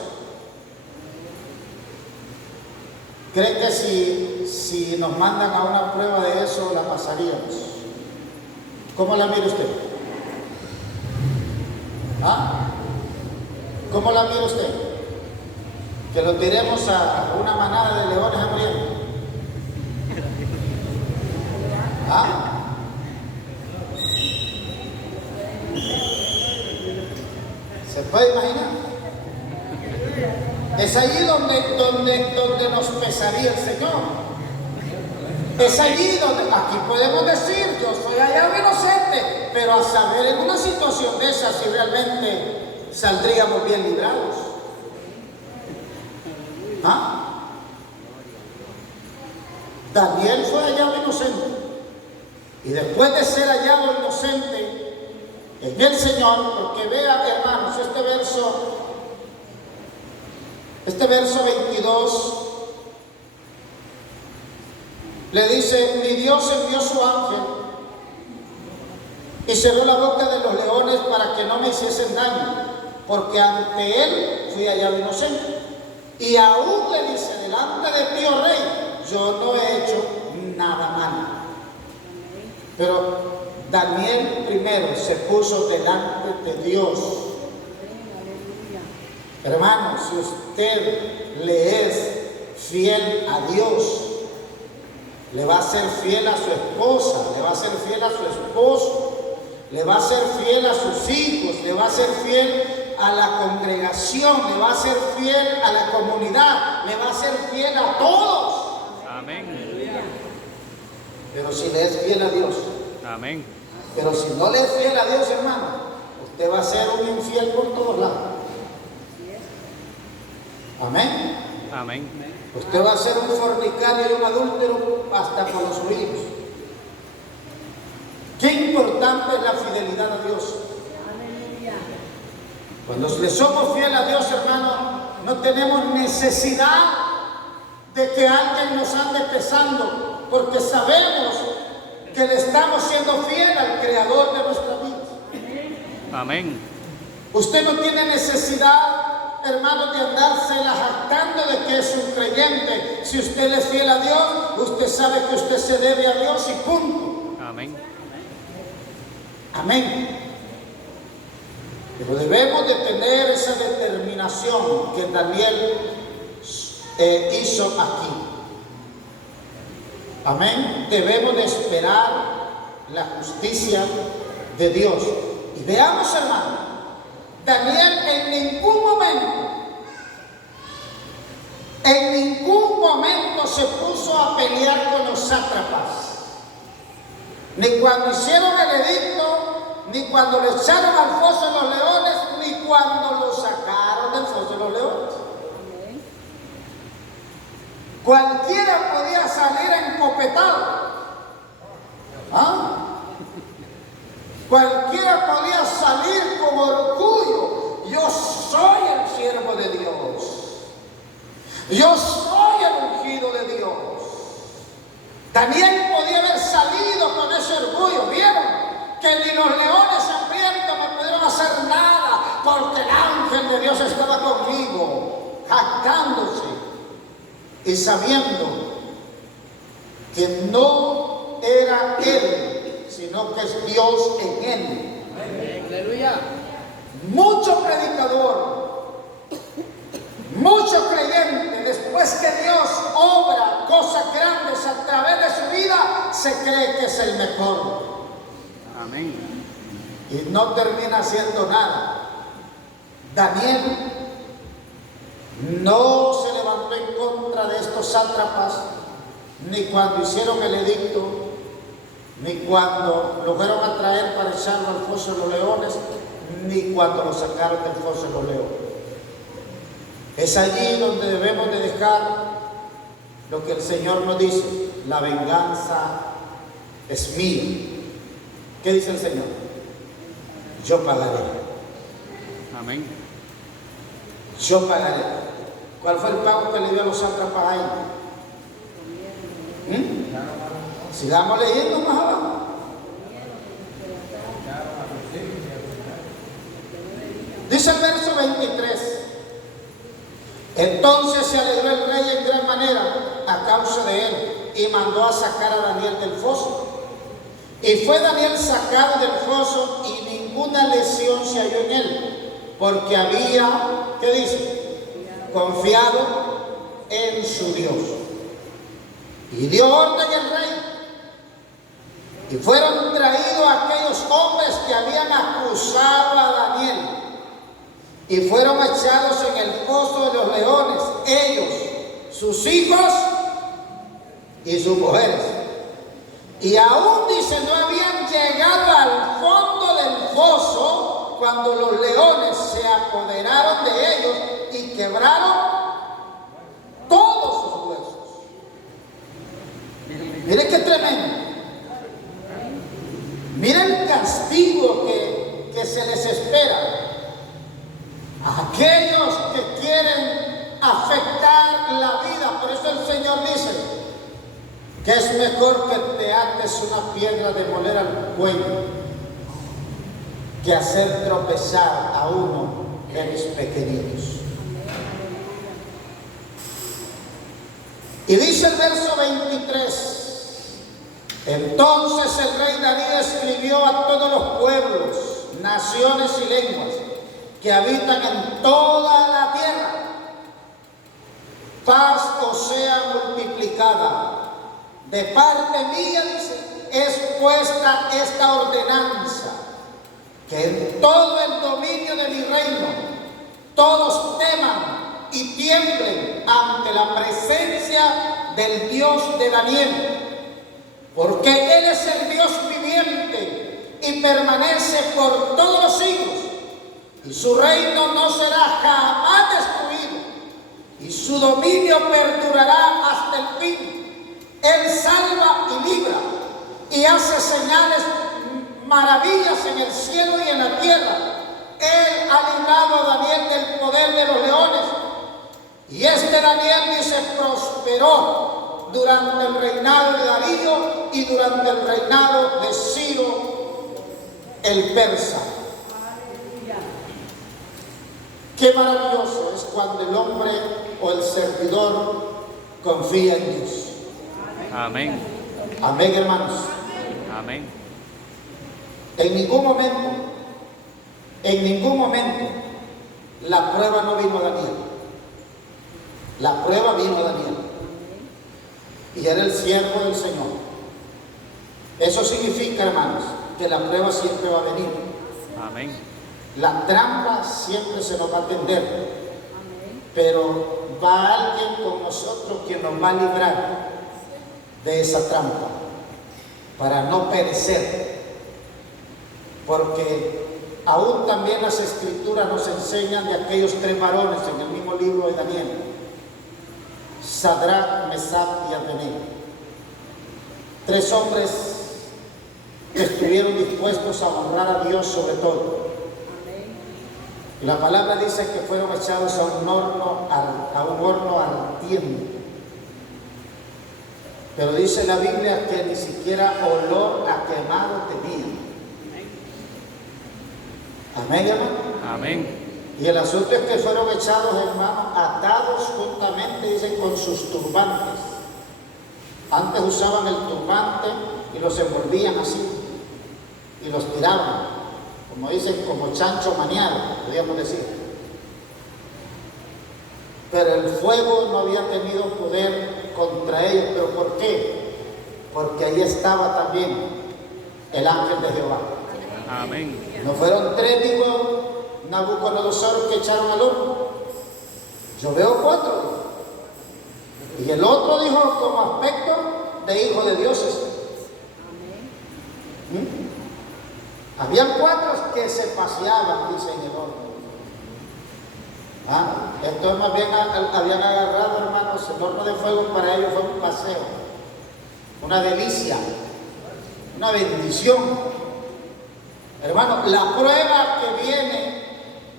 ¿Cree que si nos mandan a una prueba de eso, la pasaríamos? ¿Cómo la mira usted? ¿Ah? ¿Cómo la mira usted? Que lo tiremos a una manada de leones hambrientos. ¿Ah? ¿Se puede imaginar? Es allí donde nos pesaría el Señor. Es allí donde, aquí podemos decir, yo soy hallado inocente, pero a saber en una situación de esa si realmente saldríamos bien librados. ¿Ah? Daniel fue hallado inocente. Y después de ser hallado inocente en el Señor, porque vea, hermanos, este verso 22 le dice: mi Dios envió su ángel y cerró la boca de los leones para que no me hiciesen daño, porque ante él fui hallado inocente. Y aún le dice: delante de ti, oh rey, yo no he hecho nada malo. Pero Daniel primero se puso delante de Dios. Hermano, si usted le es fiel a Dios, le va a ser fiel a su esposa, le va a ser fiel a su esposo, le va a ser fiel a sus hijos, le va a ser fiel a la congregación, le va a ser fiel a la comunidad, le va a ser fiel a todos. Amén. Pero si le es fiel a Dios, Amén. pero si no le es fiel a Dios, hermano, usted va a ser un infiel por todos lados. Amén. Amén. Usted va a ser un fornicario y un adúltero hasta con los oídos. Qué importante es la fidelidad a Dios. Aleluya. Cuando le somos fieles a Dios, hermano, no tenemos necesidad de que alguien nos ande pesando, porque sabemos que le estamos siendo fiel al Creador de nuestra vida. Amén. Usted no tiene necesidad, hermano, de andarse jactando de que es un creyente. Si usted le es fiel a Dios, usted sabe que usted se debe a Dios y punto. Amén. Amén. Pero debemos de tener esa determinación que Daniel hizo aquí. Amén. Debemos de esperar la justicia de Dios. Y veamos, hermano, Daniel en ningún momento se puso a pelear con los sátrapas. Ni cuando hicieron el edicto, ni cuando le echaron al foso de los leones, ni cuando lo sacaron del foso de los leones. Cualquiera podía salir encopetado. ¿Ah? Cualquiera podía salir con orgullo. Yo soy el siervo de Dios. Yo soy el ungido de Dios. Daniel podía haber salido con ese orgullo. ¿Vieron? Que ni los leones hambrientos me pudieron hacer nada, porque el ángel de Dios estaba conmigo, jactándose y sabiendo que no era él, sino que es Dios en él. Aleluya. Mucho predicador, mucho creyente, después que Dios obra cosas grandes a través de su vida, se cree que es el mejor. Amén. Y no termina haciendo nada. Daniel no se levantó en contra de estos sátrapas, ni cuando hicieron el edicto, ni cuando lo fueron a traer para echarlo al foso de los leones, ni cuando lo sacaron del foso de los leones. Es allí donde debemos de dejar lo que el Señor nos dice: la venganza es mía. ¿Qué dice el Señor? Yo pagaré. Amén. Yo pagaré. ¿Cuál fue el pago que le dio a los sátrapas a ellos? Sigamos leyendo más abajo. Dice el verso 23. Entonces se alegró el rey en gran manera a causa de él, y mandó a sacar a Daniel del foso. Y fue Daniel sacado del foso, y ninguna lesión se halló en él, porque había, ¿qué dice? Confiado en su Dios. Y dio orden el rey, y fueron traídos aquellos hombres que habían acusado a Daniel, y fueron echados en el foso de los leones, ellos, sus hijos y sus mujeres. Y aún dice, no habían llegado al fondo del foso cuando los leones se apoderaron de ellos y quebraron todos sus huesos. Miren qué tremendo. Miren el castigo que se les espera a aquellos que quieren afectar la vida. Por eso el Señor dice que es mejor que te ates una piedra de moler al cuello que hacer tropezar a uno de mis pequeñitos. Y dice el verso 23. Entonces el rey Darío escribió a todos los pueblos, naciones y lenguas que habitan en toda la tierra: paz os sea multiplicada. De parte mía, dice, es puesta esta ordenanza, que en todo el dominio de mi reino todos teman y tiemblen ante la presencia del Dios de Daniel, porque Él es el Dios viviente y permanece por todos los siglos, y su reino no será jamás destruido, y su dominio perdurará hasta el fin. Él salva y libra y hace señales, maravillas en el cielo y en la tierra. Él ha librado a Daniel del poder de los leones. Y este Daniel dice, prosperó durante el reinado de Darío y durante el reinado de Ciro el persa. Qué maravilloso es cuando el hombre o el servidor confía en Dios. Amén. Amén, hermanos. Amén. En ningún momento, la prueba no vino a Daniel. La prueba vino a Daniel. Y era el siervo del Señor. Eso significa, hermanos, que la prueba siempre va a venir. Amén. La trampa siempre se nos va a tender. Pero va alguien con nosotros que nos va a librar de esa trampa para no perecer. Porque aún también las escrituras nos enseñan de aquellos tres varones en el mismo libro de Daniel: Sadrach, Mesach y Abednego. Tres hombres que estuvieron dispuestos a honrar a Dios sobre todo. Y la palabra dice que fueron echados a un horno ardiente. Pero dice la Biblia que ni siquiera olor a quemado tenían. Amén, hermano. Amén. Y el asunto es que fueron echados, hermanos, atados juntamente, dicen, con sus turbantes. Antes usaban el turbante y los envolvían así y los tiraban, como dicen, como chancho maniado, podríamos decir. Pero el fuego no había tenido poder contra ellos. ¿Pero por qué? Porque ahí estaba también el ángel de Jehová. Amén. No fueron tres, dijo Nabucodonosor, que echaron al horno. Yo veo cuatro. Y el otro dijo como aspecto de hijo de dioses. Habían cuatro que se paseaban, dice el horno. Estos más bien habían agarrado, hermanos, el horno de fuego para ellos fue un paseo, una delicia, una bendición. Hermano, la prueba que viene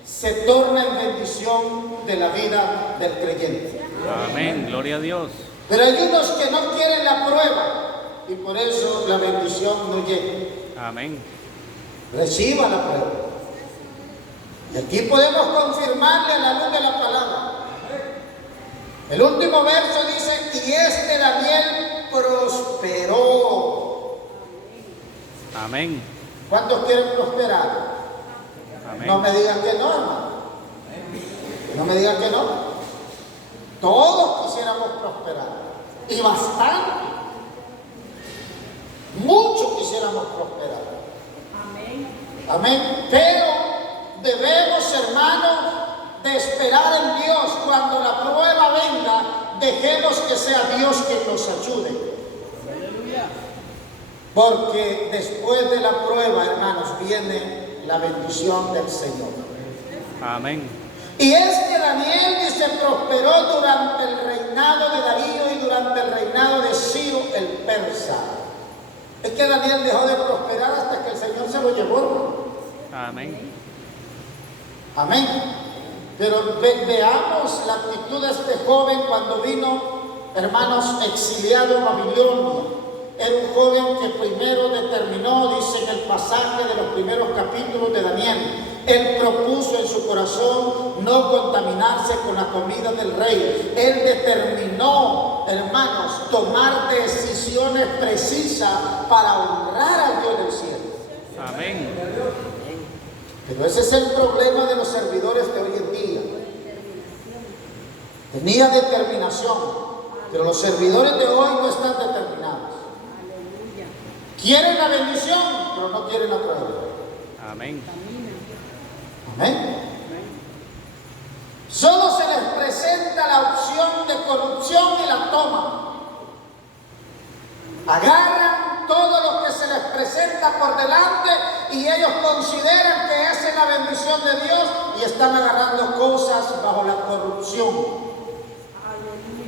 se torna en bendición de la vida del creyente. Amén. Gloria a Dios. Pero hay unos que no quieren la prueba y por eso la bendición no llega. Amén. Reciba la prueba. Y aquí podemos confirmarle a la luz de la palabra. El último verso dice: y este Daniel prosperó. Amén. ¿Cuántos quieren prosperar? Amén. No me digan que no, hermano. No me digan que no. Todos quisiéramos prosperar. Y bastante. Muchos quisiéramos prosperar. Amén. Pero debemos, hermanos, de esperar en Dios. Cuando la prueba venga, dejemos que sea Dios quien nos ayude. Porque después de la prueba, hermanos, viene la bendición del Señor. Amén. Y este Daniel dice prosperó durante el reinado de Darío y durante el reinado de Ciro el persa. Es que Daniel dejó de prosperar hasta que el Señor se lo llevó. Amén. Amén. Pero veamos la actitud de este joven cuando vino, hermanos, exiliado a Babilonia. Era un joven que primero determinó, dice en el pasaje de los primeros capítulos de Daniel, él propuso en su corazón no contaminarse con la comida del rey. Él determinó, hermanos, tomar decisiones precisas para honrar al Dios del cielo. Amén. Pero ese es el problema de los servidores de hoy en día. Tenía determinación, pero los servidores de hoy no están determinados. Quieren la bendición, pero no quieren la prueba. Amén. Amén. Solo se les presenta la opción de corrupción y la toman. Agarran todo lo que se les presenta por delante y ellos consideran que esa es la bendición de Dios y están agarrando cosas bajo la corrupción.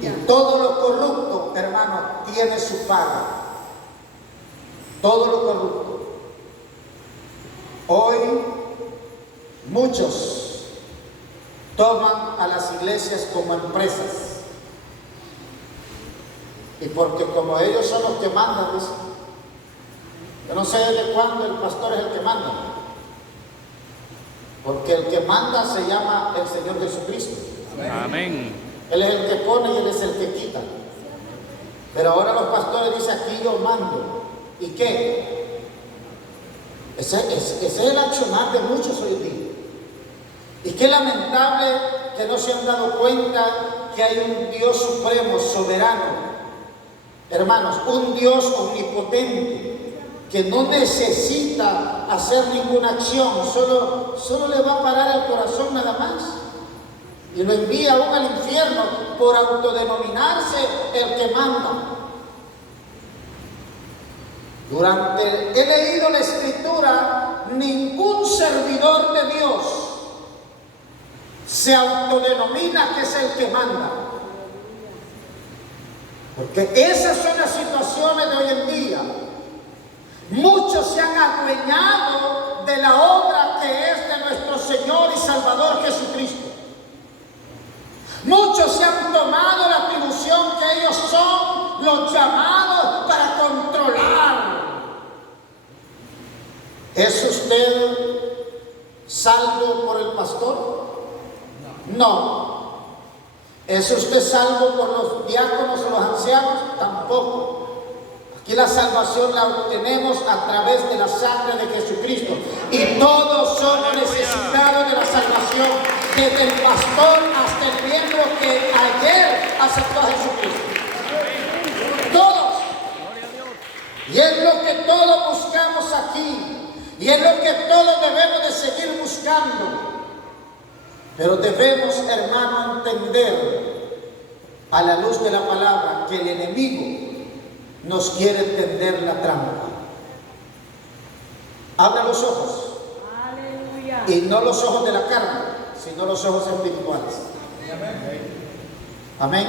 Y todo lo corrupto, hermano, tiene su paga. Todo lo corrupto. Hoy muchos toman a las iglesias como empresas. Y porque como ellos son los que mandan, dicen, yo no sé de cuándo el pastor es el que manda. Porque el que manda se llama el Señor Jesucristo. Amén. Él es el que pone y Él es el que quita. Pero ahora los pastores dicen, aquí yo mando. ¿Y qué? Ese es el accionar de muchos hoy en día. Y qué lamentable que no se han dado cuenta que hay un Dios supremo, soberano. Hermanos, un Dios omnipotente que no necesita hacer ninguna acción, solo le va a parar el corazón nada más. Y lo envía aún al infierno por autodenominarse el que manda. He leído la Escritura, ningún servidor de Dios se autodenomina que es el que manda. Porque esas son las situaciones de hoy en día. Muchos se han adueñado de la obra que es de nuestro Señor y Salvador Jesucristo. Muchos se han tomado la atribución que ellos son los llamados para controlar. ¿Es usted salvo por el pastor? No. ¿Es usted salvo por los diáconos o los ancianos? Tampoco. Aquí la salvación la obtenemos a través de la sangre de Jesucristo. Y todos somos necesitados de la salvación, desde el pastor hasta el miembro que ayer aceptó a Jesucristo. Todos. Y es lo que todos buscamos aquí. Y es lo que todos debemos de seguir buscando. Pero debemos, hermano, entender a la luz de la palabra que el enemigo nos quiere tender la trampa. Abre los ojos. Aleluya. Y no los ojos de la carne, sino los ojos espirituales. Amén.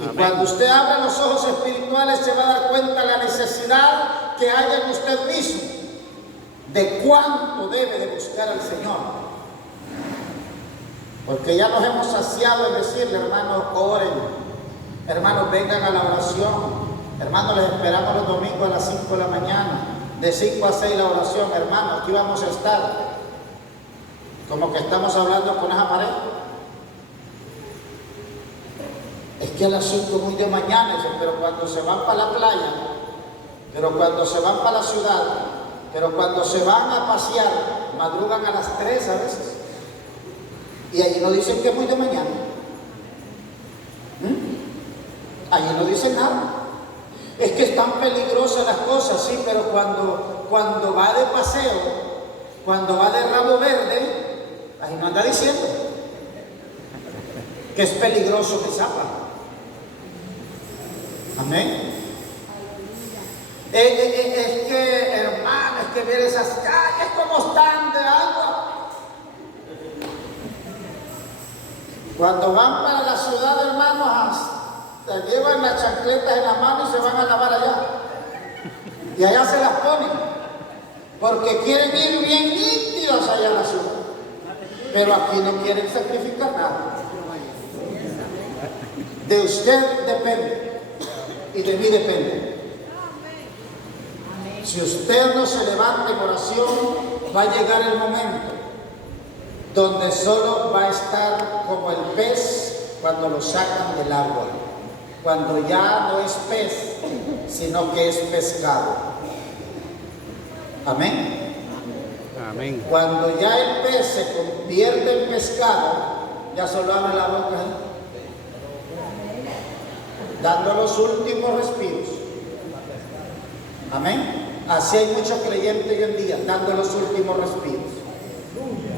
Y Amén. cuando usted abra los ojos espirituales se va a dar cuenta de la necesidad que hay en usted mismo, de cuánto debe de buscar al Señor. Porque ya nos hemos saciado en decirle, hermanos, oren, hermanos, vengan a la oración, hermanos, les esperamos los domingos a las 5 de la mañana, de 5 a 6 la oración, hermanos, aquí vamos a estar. Como que estamos hablando con esa pared. Es que a las 5 muy de mañana, pero cuando se van para la playa, pero cuando se van para la ciudad, pero cuando se van a pasear, madrugan a las 3 a veces. Y allí no dicen que es muy de mañana. Allí no dicen nada. Es que están peligrosas las cosas, sí, pero cuando va de paseo, cuando va de rabo verde, ahí no anda diciendo que es peligroso que zapa. Amén. Es que, hermano, es que ver esas calles como están de agua. Cuando van para la ciudad, hermanos, se llevan las chancletas en la mano y se van a lavar allá. Y allá se las ponen. Porque quieren ir bien nítidos allá en la ciudad. Pero aquí no quieren sacrificar nada. De usted depende. Y de mí depende. Si usted no se levanta en oración, va a llegar el momento donde solo va a estar como el pez cuando lo sacan del agua, cuando ya no es pez, sino que es pescado. Amén. Amén. Cuando ya el pez se convierte en pescado, ya solo abre la boca, dando los últimos respiros. Amén. Así hay muchos creyentes hoy en día, dando los últimos respiros.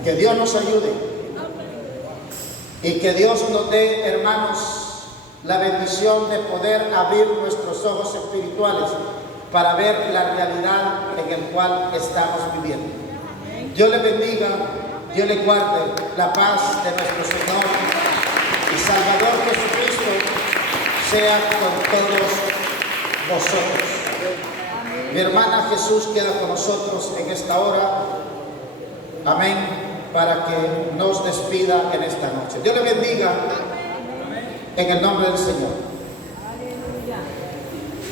Que Dios nos ayude y que Dios nos dé, hermanos, la bendición de poder abrir nuestros ojos espirituales para ver la realidad en la cual estamos viviendo. Dios le bendiga, Dios le guarde, la paz de nuestro Señor y Salvador Jesucristo sea con todos vosotros. Mi hermana Jesús queda con nosotros en esta hora. Amén. Para que nos despida en esta noche. Dios le bendiga en el nombre del Señor.